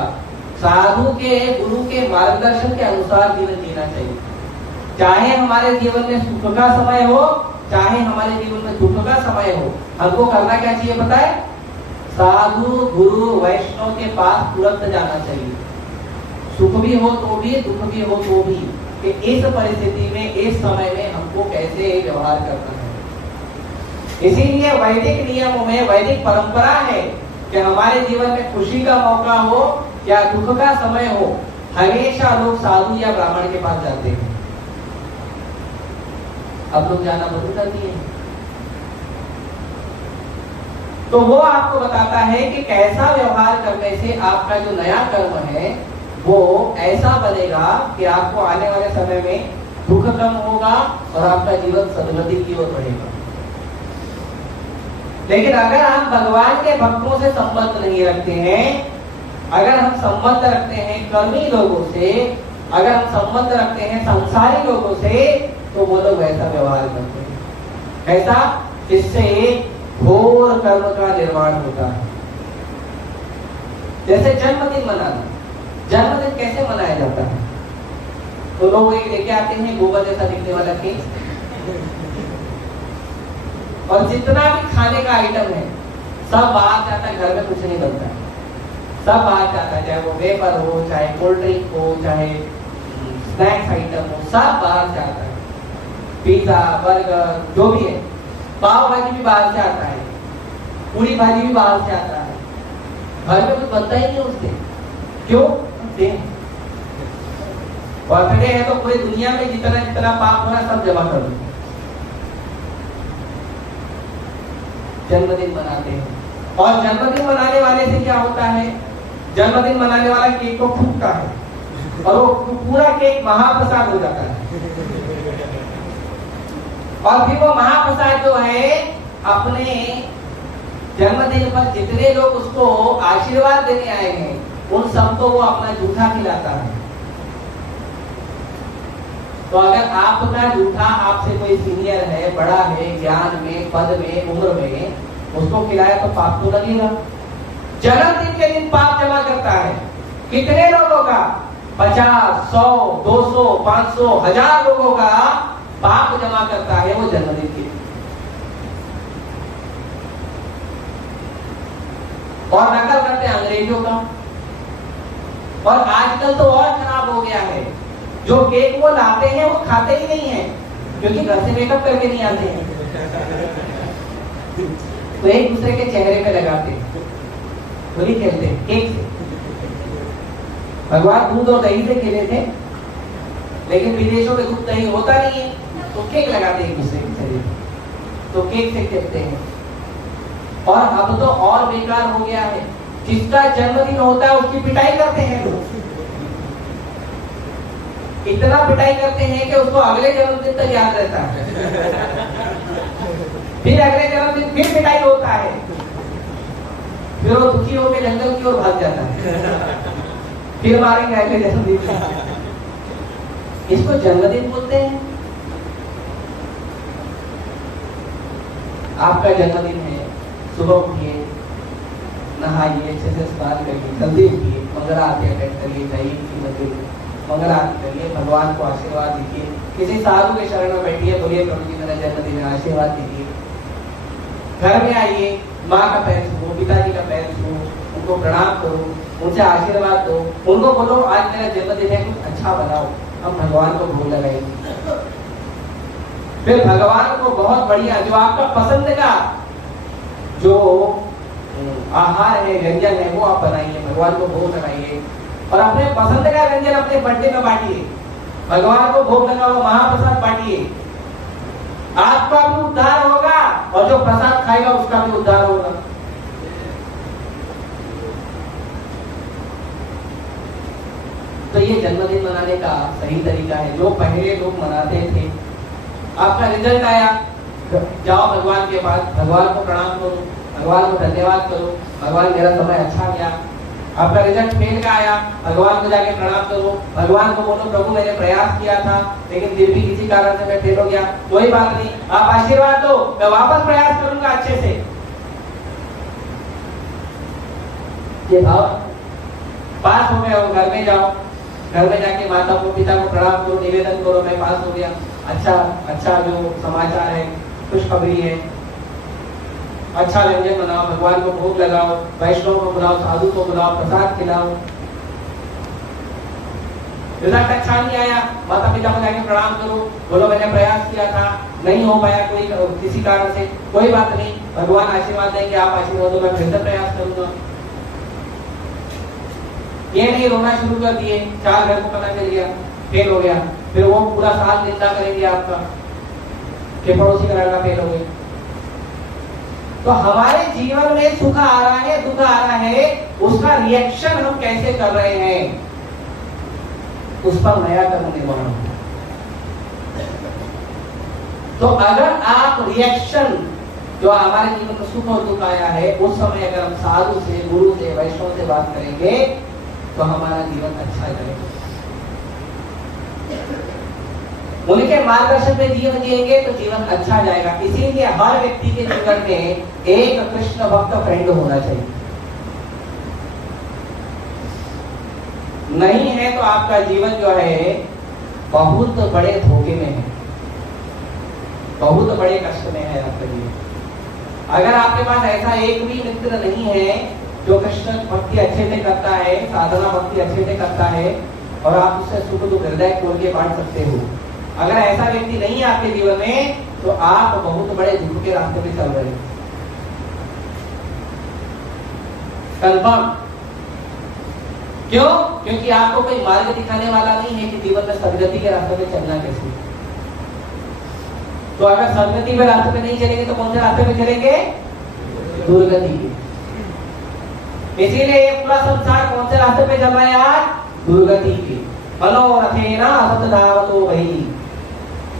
साधु के, गुरु के मार्गदर्शन के अनुसार जीवन जीना चाहिए। चाहे हमारे जीवन में सुख का समय हो, चाहे हमारे जीवन में दुख का समय हो, हमको करना क्या चाहिए पता है? साधु गुरु वैष्णव के पास तुरंत जाना चाहिए। सुख भी हो तो भी, दुख भी हो तो भी, कि इस परिस्थिति में, इस समय में हमको कैसे व्यवहार करना है। इसीलिए वैदिक नियमों में, वैदिक परंपरा है कि हमारे जीवन में खुशी का मौका हो या दुख का समय हो, हमेशा लोग साधु या ब्राह्मण के पास जाते हैं। अब लोग जाना बंद कर दिए। तो वो आपको बताता है कि कैसा व्यवहार करने से आपका जो नया कर्म है वो ऐसा बनेगा कि आपको आने वाले समय में दुख कम होगा और आपका जीवन सद्गति की ओर बढ़ेगा। लेकिन अगर हम भगवान के भक्तों से संबंध नहीं रखते हैं, अगर हम संबंध रखते हैं कर्मी लोगों से, अगर हम संबंध रखते हैं संसारी लोगों से, तो वो लोग वैसा व्यवहार करते हैं। ऐसा जिससे घोर कर्म का निर्माण होता है। जैसे जन्मदिन मनाना, जन्मदिन कैसे मनाया जाता है? तो लोग एक लेके आते हैं गोबर जैसा दिखने वाला केक, और जितना भी खाने का आइटम है सब बाहर जाता है, घर में कुछ नहीं बनता है, सब बाहर जाता है, चाहे वो वेपर हो, चाहे कोल्ड ड्रिंक हो, चाहे स्नैक्स आइटम हो, सब बाहर से आता है। पिज्जा, बर्गर, जो भी है, पाव भाजी भी बाहर से आता है, पूरी भाजी भी बाहर से आता है, घर में कुछ बनता ही नहीं उससे। क्यों? बर्थडे है तो पूरी दुनिया में जितना जितना पाप हो रहा है सब जमा कर दो, जन्मदिन मनाते हैं। और जन्मदिन मनाने वाले से क्या होता है? जन्मदिन मनाने वाला केक को फूकता है और वो पूरा केक महाप्रसाद हो जाता है, और फिर वो महाप्रसाद जो है अपने जन्मदिन पर जितने लोग उसको आशीर्वाद देने आए हैं उन सबको वो अपना जूठा खिलाता है। तो अगर आपका जूठा आपसे कोई सीनियर है, बड़ा है, ज्ञान में, पद में, उम्र में, उसको खिलाया तो पाप तो लगेगा। जन्मदिन के दिन पाप जमा करता है कितने लोगों का? 50, 100, 200, 500, 1000 लोगों का पाप जमा करता है वो जन्मदिन के दिन। और नकल करते हैं अंग्रेजों का। और आजकल तो और खराब हो गया है, जो केक वो लाते हैं वो खाते ही नहीं है, क्योंकि घर से मेकअप करके नहीं आते हैं, तो एक दूसरे के चेहरे पे लगाते हैं, होली खेलते हैं केक से। भगवान दूध और दही से खेले थे, लेकिन विदेशों में दूध दही होता नहीं है, तो केक लगाते हैं एक दूसरे के चेहरे पे, तो केक से खेलते हैं। और अब तो और बेकार हो गया है, जिसका जन्मदिन होता है उसकी पिटाई करते हैं लोग। इतना पिटाई करते हैं कि उसको अगले जन्मदिन तक याद रहता है, फिर अगले जन्मदिन फिर पिटाई होता है, फिर वो दुखी होकर जंगल की ओर भाग जाता है, फिर मारेंगे अगले जन्मदिन। इसको जन्मदिन बोलते हैं। आपका जन्मदिन है, सुबह उठिए, नहाइए, अच्छे से स्नान करिए, जल्दी उठिए, मंगल आरती अटेंड करिए, जाइए किसी मंदिर में मंगल आरती करिए, भगवान को आशीर्वाद दीजिए, किसी साधु के शरण में बैठिए, बोलिए प्रभु जी मेरा जन्मदिन है, आशीर्वाद दीजिए। घर में आइए, माँ का पैर छूओ, पिताजी का पैर छूओ, उनको प्रणाम करो, उनसे आशीर्वाद दो, उनको बोलो आज मेरा जन्मदिन है, कुछ अच्छा बनाओ, हम भगवान को भोग लगाएंगे। फिर भगवान को बहुत बढ़िया जो आपका पसंद का जो आहार है, व्यंजन है, वो आप बनाइए, भगवान को भोग लगाइए, और अपने पसंद का व्यंजन अपने बर्थडे में बांटिए, भगवान को भोग लगाओ, महाप्रसाद बांटिए। आपका भी उद्धार होगा और जो प्रसाद खाएगा उसका भी उद्धार होगा। तो ये जन्मदिन मनाने का सही तरीका है, जो पहले लोग मनाते थे। आपका रिजल्ट आया, जाओ भगवान के पास, भगवान को प्रणाम करो, भगवान को धन्यवाद करो, भगवान मेरा समय अच्छा गया। आपका रिजल्ट फेल का आया, भगवान को जाके प्रणाम करो, भगवान को बोलो प्रभु मैंने प्रयास किया था लेकिन फिर भी किसी कारण से मैं फेल हो गया, कोई बात नहीं, आप आशीर्वाद दो, मैं वापस प्रयास करूंगा अच्छे से। ये भाव पास हो गए हो, घर में जाओ, घर में जाके माता को पिता को प्रणाम करो, निवेदन करो मैं पास हो गया, अच्छा जो समाचार है, खुशखबरी है, अच्छा व्यंजन बनाओ, भगवान को भोग लगाओ, वैष्णव को बुलाओ, साधु को बुलाओ, प्रसाद खिलाओ। रिजल्ट अच्छा नहीं आया, माता पिता को जाके प्रणाम करो, बोलो मैंने प्रयास किया था, नहीं हो पाया कोई किसी कारण से, कोई बात नहीं, भगवान आशीर्वाद देंगे, आप आशीर्वाद दो, मैं फिर से प्रयास करूंगा। ये नहीं रोना शुरू कर दिए, 4 घर को पता चल गया, फेल हो गया, फिर वो पूरा साल निंदा करेंगे आपका कि पड़ोसी का लड़का फेल हो गया। तो हमारे जीवन में सुख आ रहा है, दुख आ रहा है, उसका रिएक्शन हम कैसे कर रहे हैं, उस पर नया कर्म निर्माण होता है। तो अगर आप रिएक्शन जो हमारे जीवन में सुख और दुख आया है, उस समय अगर हम साधु से, गुरु से, वैष्णव से बात करेंगे तो हमारा जीवन अच्छा जाएगा। उनके मार्गदर्शन में जीवन जिएंगे तो जीवन अच्छा जाएगा। इसीलिए हर व्यक्ति के जीवन में एक कृष्ण भक्त फ्रेंड होना चाहिए। नहीं है तो आपका जीवन जो है बहुत बड़े धोखे में है, बहुत बड़े कष्ट में है आपका जीवन। अगर आपके पास ऐसा एक भी मित्र नहीं है जो कृष्ण भक्ति अच्छे से करता है, साधना भक्ति अच्छे से करता है और आप उससे सुख दुख हृदय खोल के बांट सकते हो, अगर ऐसा व्यक्ति नहीं है आपके जीवन में तो आप बहुत बड़े दुख के रास्ते पे चल रहे हैं, कंफर्म। क्यों? क्योंकि आपको कोई मार्ग दिखाने वाला नहीं है कि जीवन में सदगति के रास्ते पे चलना कैसे। तो अगर सदगति के रास्ते पे नहीं चलेंगे तो कौन से रास्ते पे चलेंगे? दुर्गति के। इसीलिए ये पूरा संसार कौन से रास्ते पे चल रहा है आज? दुर्गति के। मनोरथेना असत धावतो वही।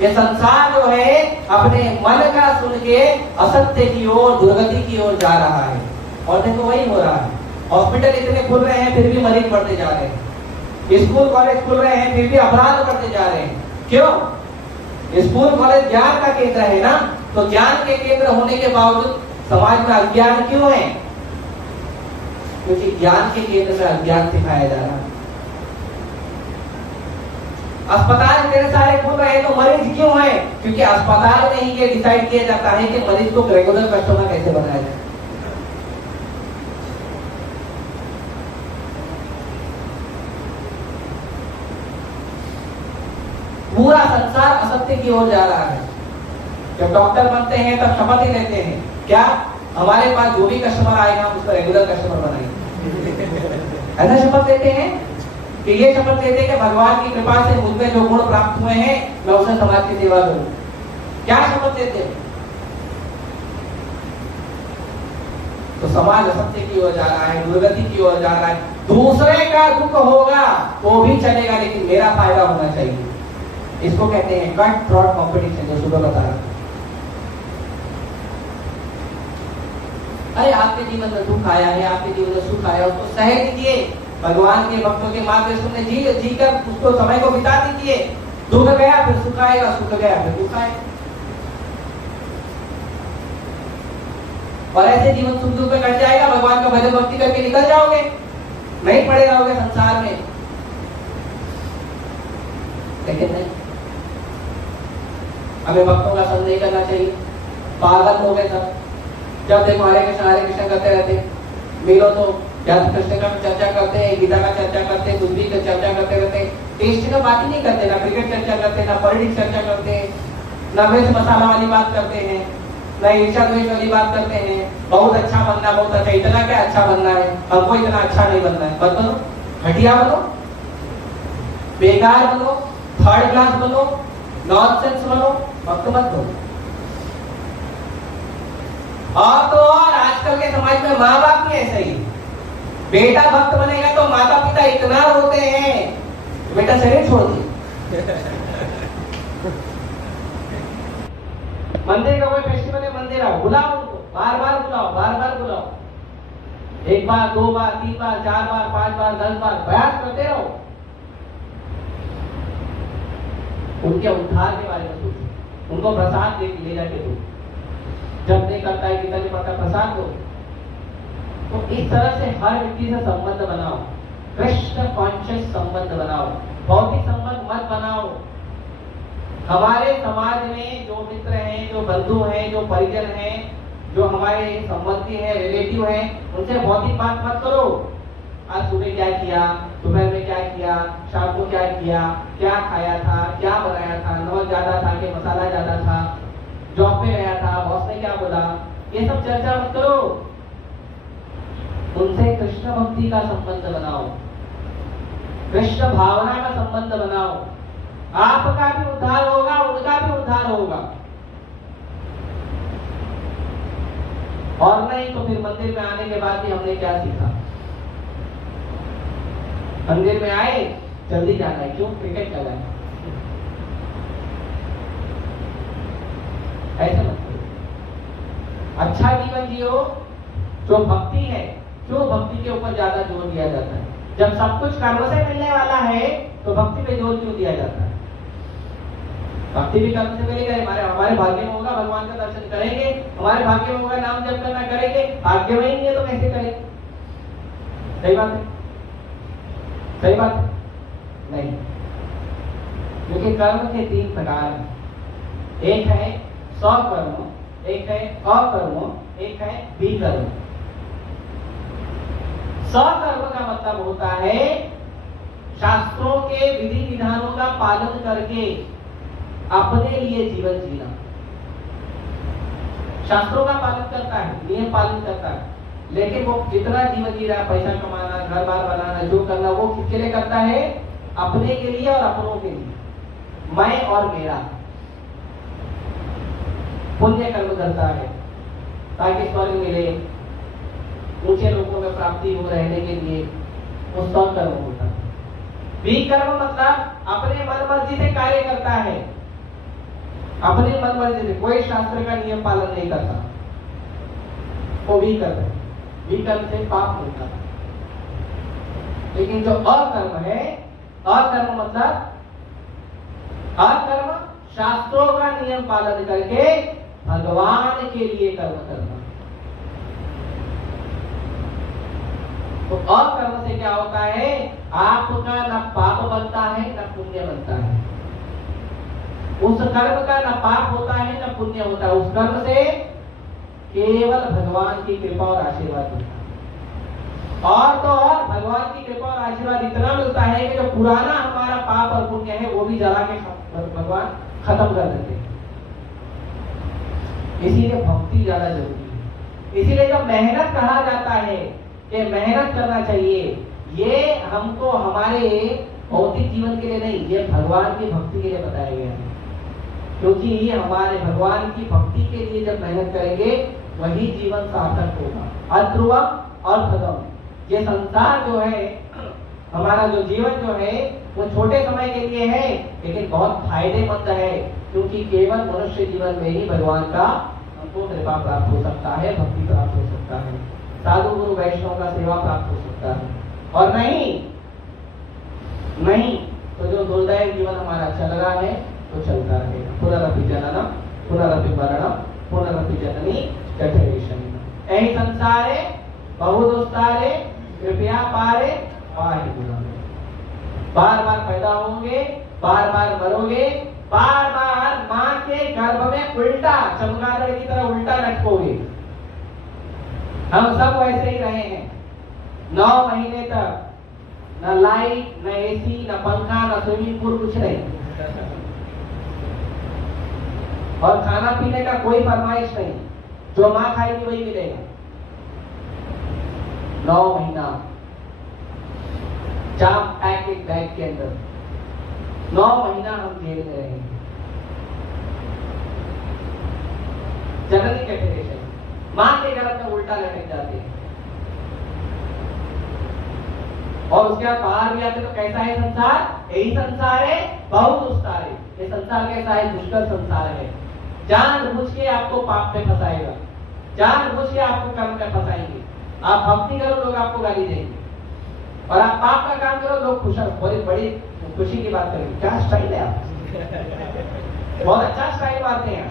ये संसार जो है अपने मन का सुन के असत्य की ओर, दुर्गति की ओर जा रहा है। और देखो वही हो रहा है। हॉस्पिटल इतने खुल रहे हैं फिर भी मरीज बढ़ते जा रहे हैं, स्कूल कॉलेज खुल रहे हैं फिर भी अपराध बढ़ते जा रहे हैं। क्यों? स्कूल कॉलेज ज्ञान का केंद्र है ना, तो ज्ञान के केंद्र होने के बावजूद समाज में अज्ञान क्यों है? क्योंकि ज्ञान के केंद्र में अज्ञान सिखाया जा रहा है। अस्पताल मेरे सारे खुल रहे हैं तो मरीज क्यों है? क्योंकि अस्पताल में ही ये डिसाइड किया जाता है कि मरीज को रेगुलर कस्टमर कैसे बनाया जाए। पूरा संसार असत्य की ओर जा रहा है। जब डॉक्टर बनते हैं तब शपथ ही लेते हैं, क्या हमारे पास जो भी कस्टमर आएगा हम उसका रेगुलर कस्टमर बनाएंगे। ऐसा शपथ लेते हैं कि ये शपथ लेते हैं कि भगवान की कृपा से मुझमें जो गुण प्राप्त हुए हैं मैं उसे समाज की सेवा करूं। क्या शपथ लेते हैं? तो समाज असत्य की ओर जा रहा है, दुर्गति की ओर जा रहा है। दूसरे का दुख होगा तो भी चलेगा लेकिन मेरा फायदा होना चाहिए। इसको कहते हैं कट थ्रोट कॉम्पिटिशन, जो सुबह बता रहा। अरे आपके जीवन में दुख आया है, आपके जीवन में सुख आया, उसको सह लीजिए। भगवान के भक्तों के मार्गदर्शन में जी कर उसको समय को बिता दीजिए। दुख गया फिर सुख आएगा, सुख गया फिर दुख आएगा। और ऐसे जीवन सुख दुख में कट जाएगा। भगवान का भजन भक्ति करके निकल जाओगे, नहीं पड़े रहोगे संसार में। लेकिन नहीं, हमें भक्तों का संग नहीं करना चाहिए। पागल हो गए सब, जब देखो हरे कृष्ण करते रहते। मिलो तो या कृष्ण का चर्चा करते हैं, गीता का चर्चा करते हैं, बुद्धि का चर्चा करते रहते हैं। टेस्ट का बात ही नहीं करते, ना क्रिकेट चर्चा करते, ना पॉलिटिक्स चर्चा करते हैं, ना मिर्च मसाला वाली बात करते हैं, ना ईर्ष्या द्वेष वाली बात करते हैं। बहुत अच्छा बनना, बहुत अच्छा, इतना क्या अच्छा बनना है, हमको इतना अच्छा नहीं बनना है। मत बनो, घटिया बनो, बेकार बनो, थर्ड क्लास बनो, नॉनसेंस बनो, भक्त मत बनो। और तो और आजकल के समाज में माँ बाप भी ऐसा ही। बेटा भक्त बनेगा तो माता पिता इतना रोते हैं, बेटा शरीर छोड़ दी। मंदिर का कोई फेस्टिवल है, मंदिर आओ, बुलाओ उनको, बार बार बुलाओ, बार बार बुलाओ। एक बार, दो बार, तीन बार, चार बार, पांच बार, 10 बार प्रयास करते रहो। उनके उद्धार के बारे में सोचो, उनको प्रसाद ले जाके दो। जब नहीं करता है कितना पता प्रसाद दो। तो इस तरह से हर व्यक्ति से संबंध बनाओ, कृष्ण कॉन्शियस संबंध बनाओ, भौतिक संबंध मत बनाओ। हमारे समाज में जो मित्र हैं, जो बंधु हैं, जो परिजन हैं, जो हमारे संबंधी हैं, रिलेटिव हैं, उनसे भौतिक बात मत करो। आज सुबह क्या किया, दोपहर में क्या किया, शाम को क्या किया, क्या खाया था, क्या बनाया था, नमक ज्यादा था कि मसाला ज्यादा था, जॉब पे गया था, बॉस ने क्या बोला, ये सब चर्चा मत करो। उनसे कृष्ण भक्ति का संबंध बनाओ, कृष्ण भावना का संबंध बनाओ। आपका भी उद्धार होगा, उनका भी उद्धार होगा। और नहीं तो फिर मंदिर में आने के बाद भी हमने क्या सीखा? मंदिर में आए जल्दी जाना है, क्यों? क्रिकेट खेलना है। ऐसा मत करो। अच्छा जीवन जियो। जो भक्ति है, क्यों भक्ति के ऊपर ज्यादा जोर दिया जाता है? जब सब कुछ कर्म से मिलने वाला है तो भक्ति पे जोर क्यों दिया जाता है? भक्ति भी कर्म से मिलेगा। हमारे भाग्य में होगा, भगवान का दर्शन करेंगे, हमारे भाग्य में होगा, नाम जप करना करेंगे। भाग्य में ही नहीं है तो कैसे करेंगे? सही बात है। सही बात है? नहीं, क्योंकि कर्म के 3 प्रकार हैं। एक है स्वकर्म, एक है अकर्म, एक है विकर्म। स्वकर्म का मतलब होता है शास्त्रों के विधि विधानों का पालन करके अपने लिए जीवन जीना। शास्त्रों का पालन करता है, नियम पालन करता है, लेकिन वो जितना जीवन जी रहा है, पैसा कमाना, घर बार बनाना, जो करना, वो किसके लिए करता है? अपने के लिए और अपनों के लिए, मैं और मेरा। पुण्य कर्म करता है ताकि स्वर्ग मिले, ऊंचे लोगों में प्राप्ति हो रहने के लिए, वो स्वकर्म होता है। विकर्म मतलब अपने मन मर्जी से कार्य करता है, अपने मन मर्जी से, कोई शास्त्र का नियम पालन नहीं करता, वो विकर्म है। विकर्म से पाप होता है। लेकिन जो अकर्म है, अकर्म मतलब अकर्म शास्त्रों का नियम पालन करके भगवान के लिए कर्म करना। तो अकर्म से क्या होता है? आपका न पाप बनता है न पुण्य बनता है। उस कर्म का न पाप होता है न पुण्य होता है। उस कर्म से केवल भगवान की कृपा और आशीर्वाद मिलता है। और तो और भगवान की कृपा और आशीर्वाद इतना मिलता है कि जो पुराना हमारा पाप और पुण्य है वो भी जला के भगवान खत्म कर देते हैं। इसीलिए भक्ति ज्यादा जरूरी है। इसीलिए जब मेहनत कहा जाता है कि मेहनत करना चाहिए, ये हमको हमारे भौतिक जीवन के लिए नहीं, ये भगवान की भक्ति के लिए बताया गया है। क्योंकि ये हमारे भगवान की भक्ति के लिए जब मेहनत करेंगे वही जीवन सार्थक होगा। अध्रुवम और खत्म। ये संसार जो है, हमारा जो जीवन जो है, वो छोटे समय के लिए है, लेकिन बहुत फायदेमंद है, क्योंकि केवल मनुष्य जीवन में ही भगवान का हमको कृपा प्राप्त हो सकता है, भक्ति प्राप्त हो सकता है, साधु गुरु वैष्णव का सेवा प्राप्त हो सकता है। और नहीं तो जो दुर्दैव जीवन हमारा चल रहा है तो चलता रहेगा। पुनरपि जननम पुनरपि मरणम पुनरपि जननी जठरेशनी। यही संसार है, बहु दुस्तारे कृपया पारे पाहि गुणारे। बार बार पैदा होंगे, बार बार मरोगे, बार बार माँ के गर्भ में उल्टा चमगादड़ की तरह उल्टा लटकोगे। हम सब वैसे ही रहे हैं। 9 महीने तक न लाइट, न एसी, न पंखा, न स्विमिंग पूल, कुछ नहीं। और खाना पीने का कोई फरमाइश नहीं, जो माँ खाएगी वही मिलेगा। 9 महीना जाम पैक एक बैग के अंदर 9 महीना हम जेल में रहेंगे। जननी कैटेगरी माँ के गर्भ में उल्टा लटक जाते हैं, और उसके बाद बाहर भी आते तो कैसा है संसार? यही संसार है, बहुत दुष्टार है। ये संसार कैसा है? दुष्कर संसार है। जानबूझ के आपको पाप में फंसाएगा, जानबूझ के आपको कर्म में फंसाएंगे। आप भक्ति करो, लोग आपको गाली देंगे, और आप पाप का काम करो, लोग खुश, बड़ी खुशी की बात करेंगे। क्या स्टाइल है आप, बहुत अच्छा स्टाइल मारते हैं,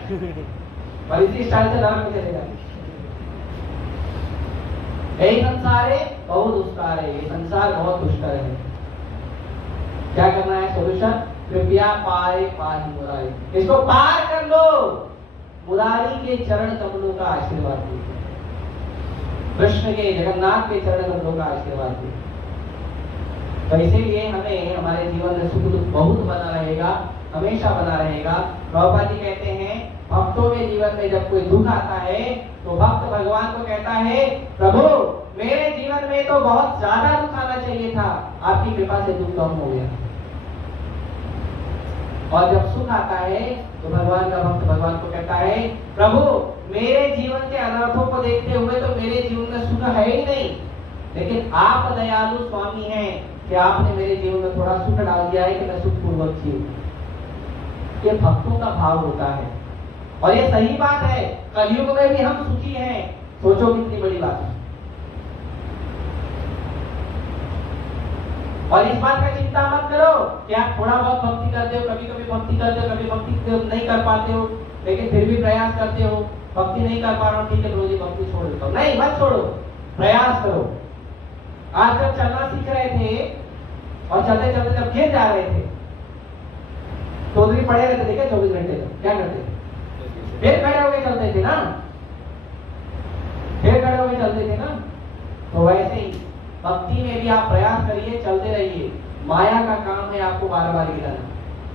और इसी स्टाइल से नाम में चलेगा। यही संसार है, बहुत दुष्कार है। ये संसार बहुत दुष्कर है। क्या करना है? सोल्यूशन, कृपया पाए पाहि मुरारी। इसको पार कर लो, मुरारी के चरण कमलों का आशीर्वाद दीजिए, कृष्ण के, जगन्नाथ के चरण कमलों का आशीर्वाद दीजिए। तो इसीलिए हमें हमारे जीवन में सुख दुख बहुत बना रहेगा, हमेशा बना रहेगा। प्रभुपाद जी कहते हैं, भक्तों के जीवन में जब कोई दुख आता है तो भक्त भगवान को कहता है, प्रभु मेरे जीवन में तो बहुत ज्यादा दुख आना चाहिए था, आपकी कृपा से दुख कम हो गया। और जब सुख आता है तो भगवान का भक्त भगवान को कहता है, प्रभु मेरे जीवन के अनर्थों को देखते हुए तो मेरे जीवन में सुख है ही नहीं, लेकिन आप दयालु स्वामी हैं कि आपने मेरे जीवन में थोड़ा सुख डाल दिया है कि मैं सुख पूर्वक जीऊं। ये भक्तों का भाव होता है, और ये सही बात है। कलयुग में भी हम सुखी हैं, सोचो कितनी बड़ी बात है। और इस बात का चिंता मत करो कि आप थोड़ा बहुत भक्ति करते हो, कभी कभी भक्ति करते हो, कभी भक्ति नहीं कर पाते हो, लेकिन फिर भी प्रयास करते हो। भक्ति नहीं कर पा रहा हूँ, ठीक है प्रभु जी भक्ति छोड़ देता हूँ। नहीं, मत छोड़ो, प्रयास करो। आज जब चलना सीख रहे थे और चलते चलते जब गिर जा रहे थे चौधरी पड़े रहते थे क्या 24 घंटे तक? क्या करते थे? फिर खड़े होके चलते थे ना, फिर खड़े होके चलते थे ना। तो वैसे ही भक्ति में भी आप प्रयास करिए, चलते रहिए। माया का काम है आपको बार बार गिराना।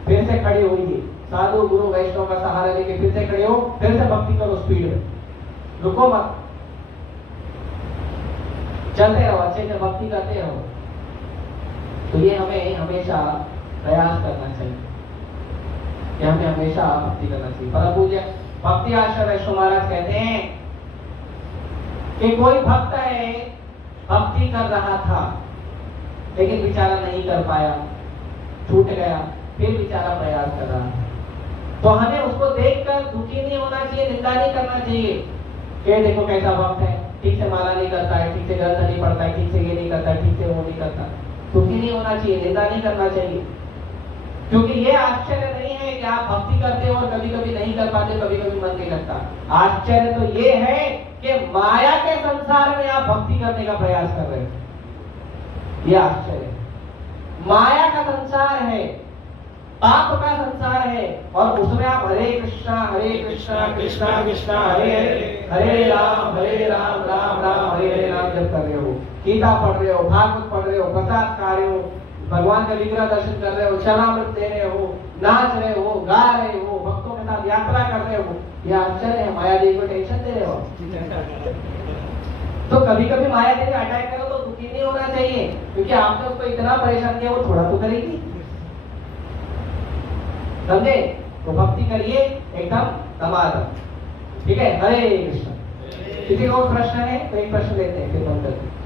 फिर से खड़े होइए, साधु गुरु वैष्णव का सहारा लेके फिर से खड़े हो, फिर से भक्ति करो स्पीड में, रुको मत, चलते रहो, अच्छे से भक्ति करते रहो। तो ये हमें हमेशा प्रयास करना चाहिए, ये हमें हमेशा भक्ति करना चाहिए। परम पूज्य भक्ति आचार्य वैष्णव महाराज कहते हैं कि कोई भक्त है, भक्ति कर रहा था लेकिन बेचारा नहीं कर पाया, छूट गया, फिर बेचारा प्रयास कर रहा है। तो हमें उसको देखकर दुखी नहीं होना चाहिए, निंदा नहीं करना चाहिए कि देखो कैसा भक्त है, ठीक से माला नहीं करता है, ठीक से ग्रंथ नहीं पढ़ता है, ठीक से ये नहीं करता, ठीक से वो नहीं करता। दुखी नहीं होना चाहिए, निंदा नहीं करना चाहिए, क्योंकि ये आश्चर्य नहीं है कि आप भक्ति करते हो और कभी कभी नहीं कर पाते, कभी कभी मन नहीं लगता। आश्चर्य तो ये है कि माया के संसार में आप भक्ति करने का प्रयास कर रहे हो। ये आश्चर्य है। माया का संसार है, पाप का संसार है, और उसमें आप हरे कृष्णा कृष्णा कृष्णा हरे हरे, हरे राम राम राम हरे हरे नाम जप कर रहे हो, गीता पढ़ रहे हो, भागवत पढ़ रहे हो, प्रसाद खा रहे हो, भगवान का विग्रह दर्शन कर रहे हो, चरणामृत दे रहे हो, नाच रहे हो, गा रहे हो, भक्तों के साथ यात्रा कर रहे हो। ये आश्चर्य है। माया देवी को टेंशन दे रहे हो। तो कभी कभी माया देवी अटैक करो तो दुखी नहीं होना चाहिए, क्योंकि आपने उसको इतना परेशान किया, वो थोड़ा तो करेगी, समझे? तो भक्ति करिए एकदम समाधान, ठीक है? हरे कृष्ण। किसी को प्रश्न है तो एक प्रश्न लेते हैं, फिर बंद करते हैं।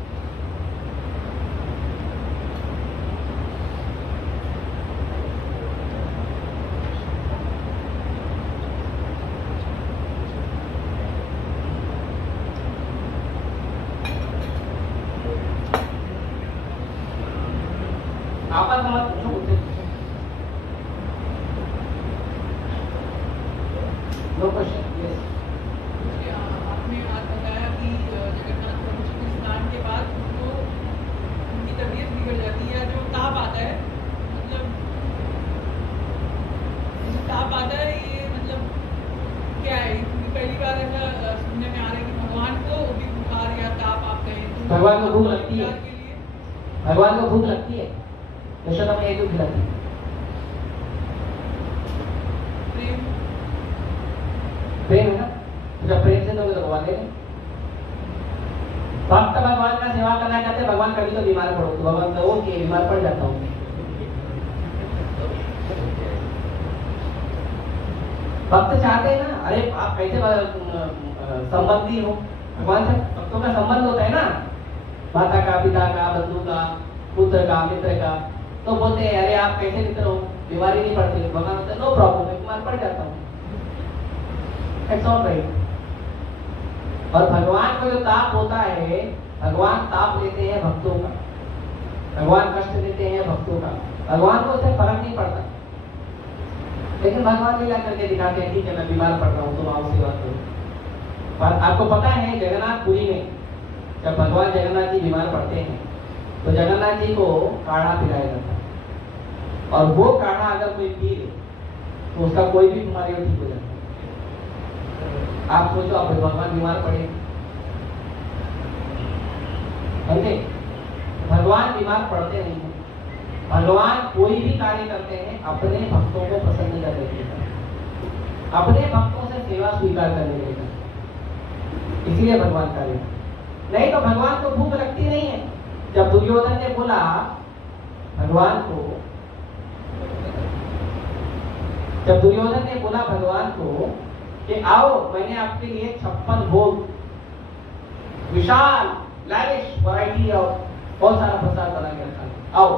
आपस में मत पूछो, नो क्वेश्चन। यस, आपने आज बताया कि जगन्नाथ प्रभु जी के स्नान के बाद उनको उनकी तबीयत बिगड़ जाती है, जो ताप आता है, मतलब जो ताप आता है, ये मतलब क्या है? क्योंकि पहली बार ऐसा सुनने में आ रहा है कि भगवान को भी बुखार या ताप आप कहें तो भगवान को भूख लगती है, के लिए भगवान को भूख लगती है, यशोदा में एक खिलाती है। प्रेम प्रेम है ना, तो जब प्रेम से दोगे तो भगवान देंगे। भक्त भगवान का सेवा करना चाहते, भगवान कभी तो बीमार पड़ो तो भगवान कहो कि बीमार पड़ जाता हूँ। भक्त चाहते हैं ना, अरे आप कैसे संबंधी हो भगवान से, भक्तों का संबंध होता है ना, माता का, पिता का, बंधु का, पुत्र का, मित्र का, तो बोलते हैं अरे आप कैसे मित्र हो, बीमारी नहीं पड़ती? भगवान बोलते नो प्रॉब्लम, मैं बीमार पड़ जाता हूँ, इट्स ऑल राइट। और भगवान को जो ताप होता है, भगवान ताप लेते हैं भक्तों का, भगवान कष्ट देते हैं भक्तों का, भगवान को उससे फर्क नहीं पड़ता। लेकिन भगवान लीला करके दिखाते हैं, ठीक है मैं बीमार पड़ रहा हूँ तो आओ सेवा करो। पर आपको पता है जगन्नाथपुरी में जब भगवान जगन्नाथ जी बीमार पड़ते हैं तो जगन्नाथ जी को काढ़ा पिलाया जाता है, और वो काढ़ा अगर कोई पी ले तो उसका कोई भी बीमारी ठीक हो जाता है। आप सोचो, आप भगवान बीमार पड़े, समझे? भगवान बीमार पड़ते नहीं हैं। भगवान कोई भी कार्य करते हैं अपने भक्तों को पसंद करने के लिए, अपने भक्तों से सेवा स्वीकार करने के लिए, इसीलिए भगवान कार्य। नहीं तो भगवान को भूख लगती नहीं है। जब दुर्योधन ने बोला भगवान को, जब दुर्योधन ने बोला भगवान को कि आओ मैंने आपके लिए 56 भोग, विशाल लैविश वैरायटी और बहुत सारा प्रसाद बना के रखा, आओ।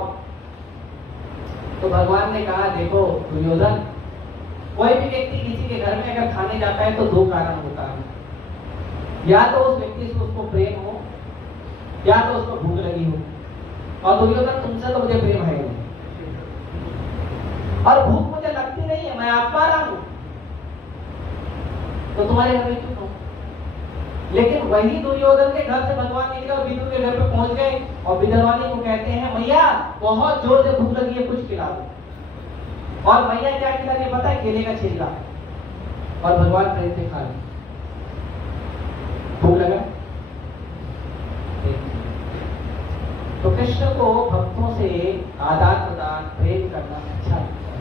तो भगवान ने कहा देखो दुर्योधन, कोई भी व्यक्ति किसी के घर में अगर खाने जाता है तो दो कारण होता है, या तो उस व्यक्ति से उसको प्रेम हो, या तो उसको भूख लगी हो। और दुर्योधन तुमसे तो मुझे प्रेम है नहीं, और भूख मुझे लगती नहीं है, मैं आत्मा रहा हूं, तो तुम्हारे घर में क्यों हो? लेकिन वही दुर्योधन के घर से भगवान निकले और विदुर के घर पे पहुंच गए और विदर्वानी को कहते हैं मैया बहुत जोर से भूख लगी है, कुछ खिला दो। और मैया क्या खिला रही पता है? केले का छिलका। और भगवान प्रेम से खा रहे। भूख लगा? तो कृष्ण को भक्तों से आदान प्रदान प्रेम करना अच्छा लगता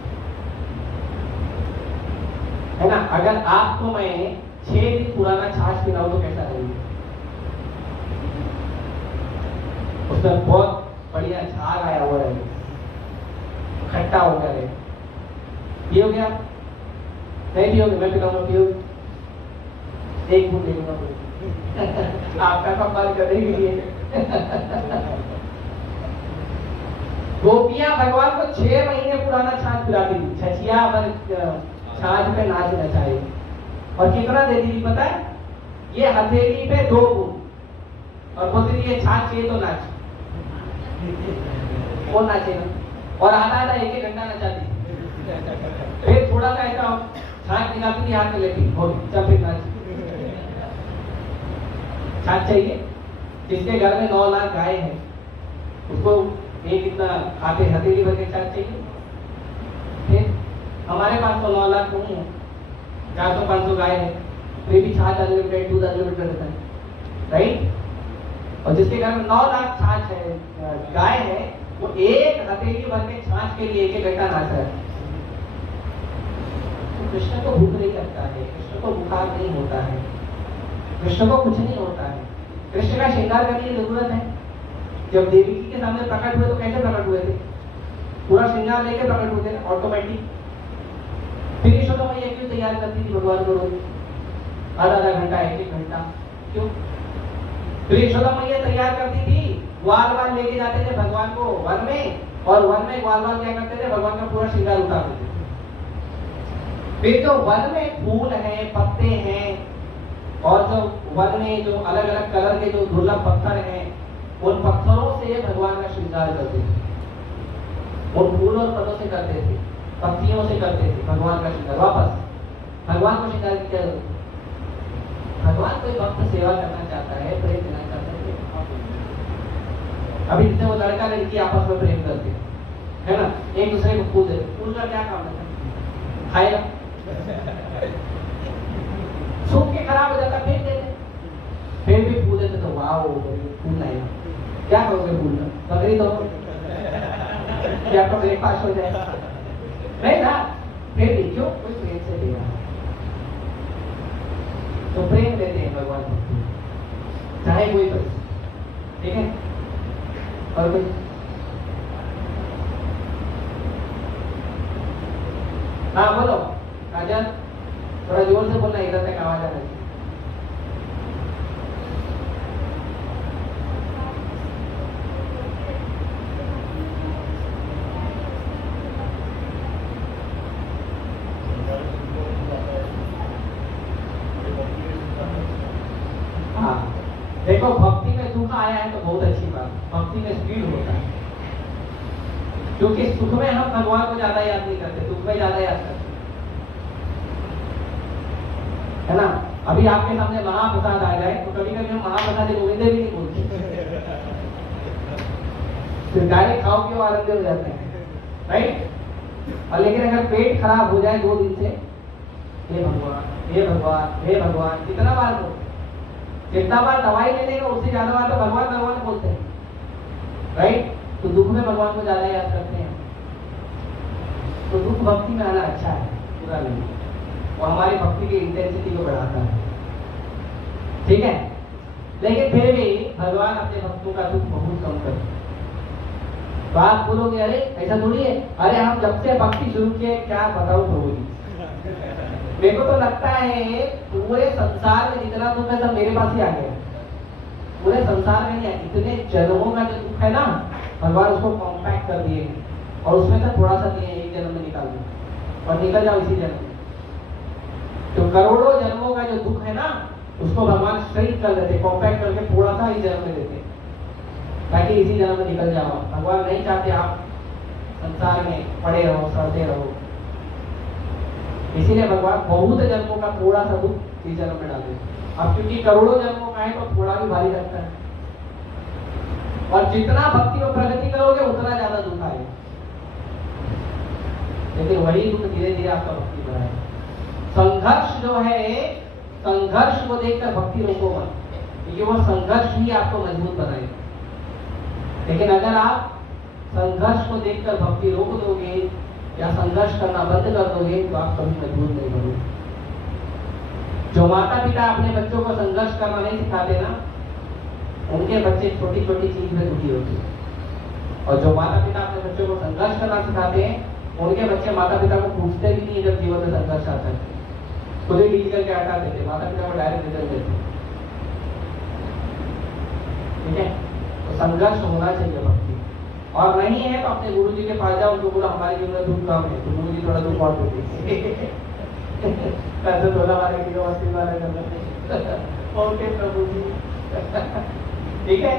है ना? अगर आपको मैं 6 दिन पुराना छाछ पिलाऊं तो कैसा लगेगा? उसमें बहुत बढ़िया झाग आया हुआ है, खट्टा हो गया है। पियोगे आप? नहीं पियोगे? मैं पिलाऊंगा, पियोगे? एक बूंद ले लूंगा आपका कमाल करने के लिए। गोपियां भगवान को 6 महीने पुराना छाछ पिलाती थी। छछिया छाछ पे नाच नचाए। और कितना देती थी पता है? ये हथेली पे 2 बूंद और बोलती थी ये छाछ चाहिए तो नाच। कौन नाचेगा? और आधा आधा 1-1 घंटा नचाती। फिर थोड़ा सा ऐसा छाछ निकालती थी, हाथ में लेती, हो चल फिर नाच। छाछ चाहिए? जिसके घर में 9 लाख गाय है उसको एक इतना खाते हथेली भर के छाछ चाहिए। फिर हमारे पास तो 9 लाख नहीं है, 400-500 गाय है, फिर भी छाछ अनलिमिटेड, दूध अनलिमिटेड रहता है, राइट? और जिसके घर में 9 लाख छाछ है, गाय है, वो एक हथेली भर के छाछ के लिए 1-1 घंटा नाच रहा है। तो कृष्ण को भूख नहीं लगता है, कृष्ण को बुखार नहीं होता है, कृष्ण को कुछ नहीं होता है। कृष्ण का श्रृंगार करने की जरूरत है? जब देवी जी के सामने प्रकट हुए तो कैसे प्रकट हुए थे? पूरा श्रृंगार लेके प्रकट हुए थे, ऑटोमेटिक। फिर यशोदा मैया क्यों तैयार करती थी भगवान को रोज? आधा घंटा, 1-1 घंटा, क्यों? फिर यशोदा मैया तैयार करती थी, ग्वाल लेके जाते थे भगवान को वन में, और वन में ग्वाल क्या करते थे? भगवान का पूरा श्रृंगार उतारते थे। फिर जो वन में फूल है, पत्ते हैं, और जो वन में जो अलग अलग कलर के जो दुर्लभ पत्थर हैं, उन पत्थरों से भगवान का श्रृंगार करते थे। उन फूल और पत्तों से करते थे, पत्तियों से करते थे भगवान का श्रृंगार। वापस भगवान को श्रृंगार की क्या जरूरत? भगवान कोई भक्त सेवा करना चाहता है, प्रेम देना चाहता है। अभी जैसे वो लड़का लड़की आपस में प्रेम करते है ना, एक दूसरे को फूल देते, फूल का क्या काम है? खाएगा, सूख के खराब हो जाता, फेंक देते, फिर भी फूल देते तो वाह फूल लाएगा। क्या करोगे फूल का? बकरी तो क्या आपका ब्रेकफास्ट हो जाएगा? नहीं ना? फिर भी क्यों? कोई प्रेम से दे रहा है, तो प्रेम देते हैं भगवान को, चाहे कोई बस, ठीक है? और कोई? हाँ बोलो राजन, थोड़ा जोर से बोलना, इधर तक आवाज आ रही है। हाँ देखो, भक्ति में दुख आया है तो बहुत अच्छी बात, भक्ति में स्पीड होता है, क्योंकि सुख में हम भगवान को ज्यादा याद नहीं करते, दुख में ज्यादा याद करते है ना। अभी आपके सामने महाप्रसाद आ जाए तो कभी कभी हम महाप्रसाद गोविंदे भी नहीं बोलते, फिर डायरेक्ट खाओ क्यों आनंद हो जाते हैं, राइट? और लेकिन अगर पेट खराब हो जाए 2 दिन से, हे भगवान हे भगवान हे भगवान, कितना बार बोल, जितना बार दवाई ले लेगा उससे ज्यादा बार तो भगवान भगवान बोलते हैं, राइट? तो दुख में भगवान को ज्यादा याद करते हैं। तो दुख भक्ति में आना अच्छा है, पूरा नहीं, वो हमारी भक्ति की इंटेंसिटी को बढ़ाता है, ठीक है? लेकिन फिर भी भगवान अपने भक्तों का दुख बहुत कम करते हैं। तो आप बोलोगे अरे ऐसा थोड़ी है, अरे हम जब से भक्ति शुरू किए क्या बताओ प्रभु जी, मेरे को तो लगता है पूरे संसार में जितना दुख है सब मेरे पास ही आ गया, पूरे संसार में नहीं है, इतने जन्मों का जो दुख है ना, भगवान उसको कॉम्पैक्ट कर दिए और उसमें से थोड़ा सा दिए, एक जन्म में निकाल दिए और निकल जाओ इसी जन्म में। तो करोड़ों जन्मों का जो दुख है ना, उसको भगवान स्ट्रेट कर देते, कॉम्पैक्ट करके थोड़ा सा इस जन्म में देते, ताकि इसी जन्म में निकल जाओ। भगवान नहीं चाहते आप संसार में पड़े रहो, सड़ते रहो, इसीलिए भगवान बहुत जन्मों का थोड़ा सा दुख इस जन्म में डाल देते। अब क्योंकि करोड़ों जन्मों का है तो थोड़ा भी भारी लगता है, और जितना भक्ति में प्रगति करोगे उतना ज्यादा आपका भक्ति बढ़ाएगा। संघर्ष जो है, संघर्ष को देखकर भक्ति रोको मत, क्योंकि वो संघर्ष ही आपको मजबूत बनाएगा। लेकिन अगर आप संघर्ष को देखकर भक्ति रोक दोगे या संघर्ष करना बंद कर दोगे तो आप कभी मजबूत नहीं बनोगे। जो माता पिता अपने बच्चों को संघर्ष करना नहीं सिखाते ना, उनके बच्चे छोटी छोटी चीज में दुखी होते हैं। और जो माता पिता अपने बच्चों को संघर्ष करना सिखाते हैं, उनके बच्चे माता पिता को पूछते भी नहीं जब जीवन में संघर्ष आता है, खुद ही डील करके हटा देते, माता पिता को डायरेक्ट रिजल्ट देते। ठीक है, तो संघर्ष होना चाहिए भक्ति। और नहीं है तो अपने गुरु जी के पास जाओ, उनको बोलो हमारे जीवन में दुख कम है, तो गुरु जी थोड़ा दुख और देते। पैसे 16 वाले किलो 80 वाले कर लेते। ओके प्रभु जी। ठीक है,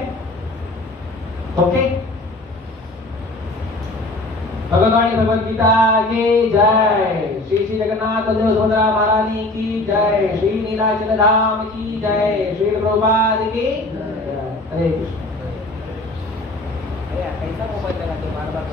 ओके। भगवान भगवद गीता की जय, श्री श्री जगन्नाथ देव सुभद्रा महारानी की जय, श्री नीलाचल धाम की जय, श्री प्रभुपाद की जय। हरे कृष्ण। कैसा मोबाइल लगा के बार बार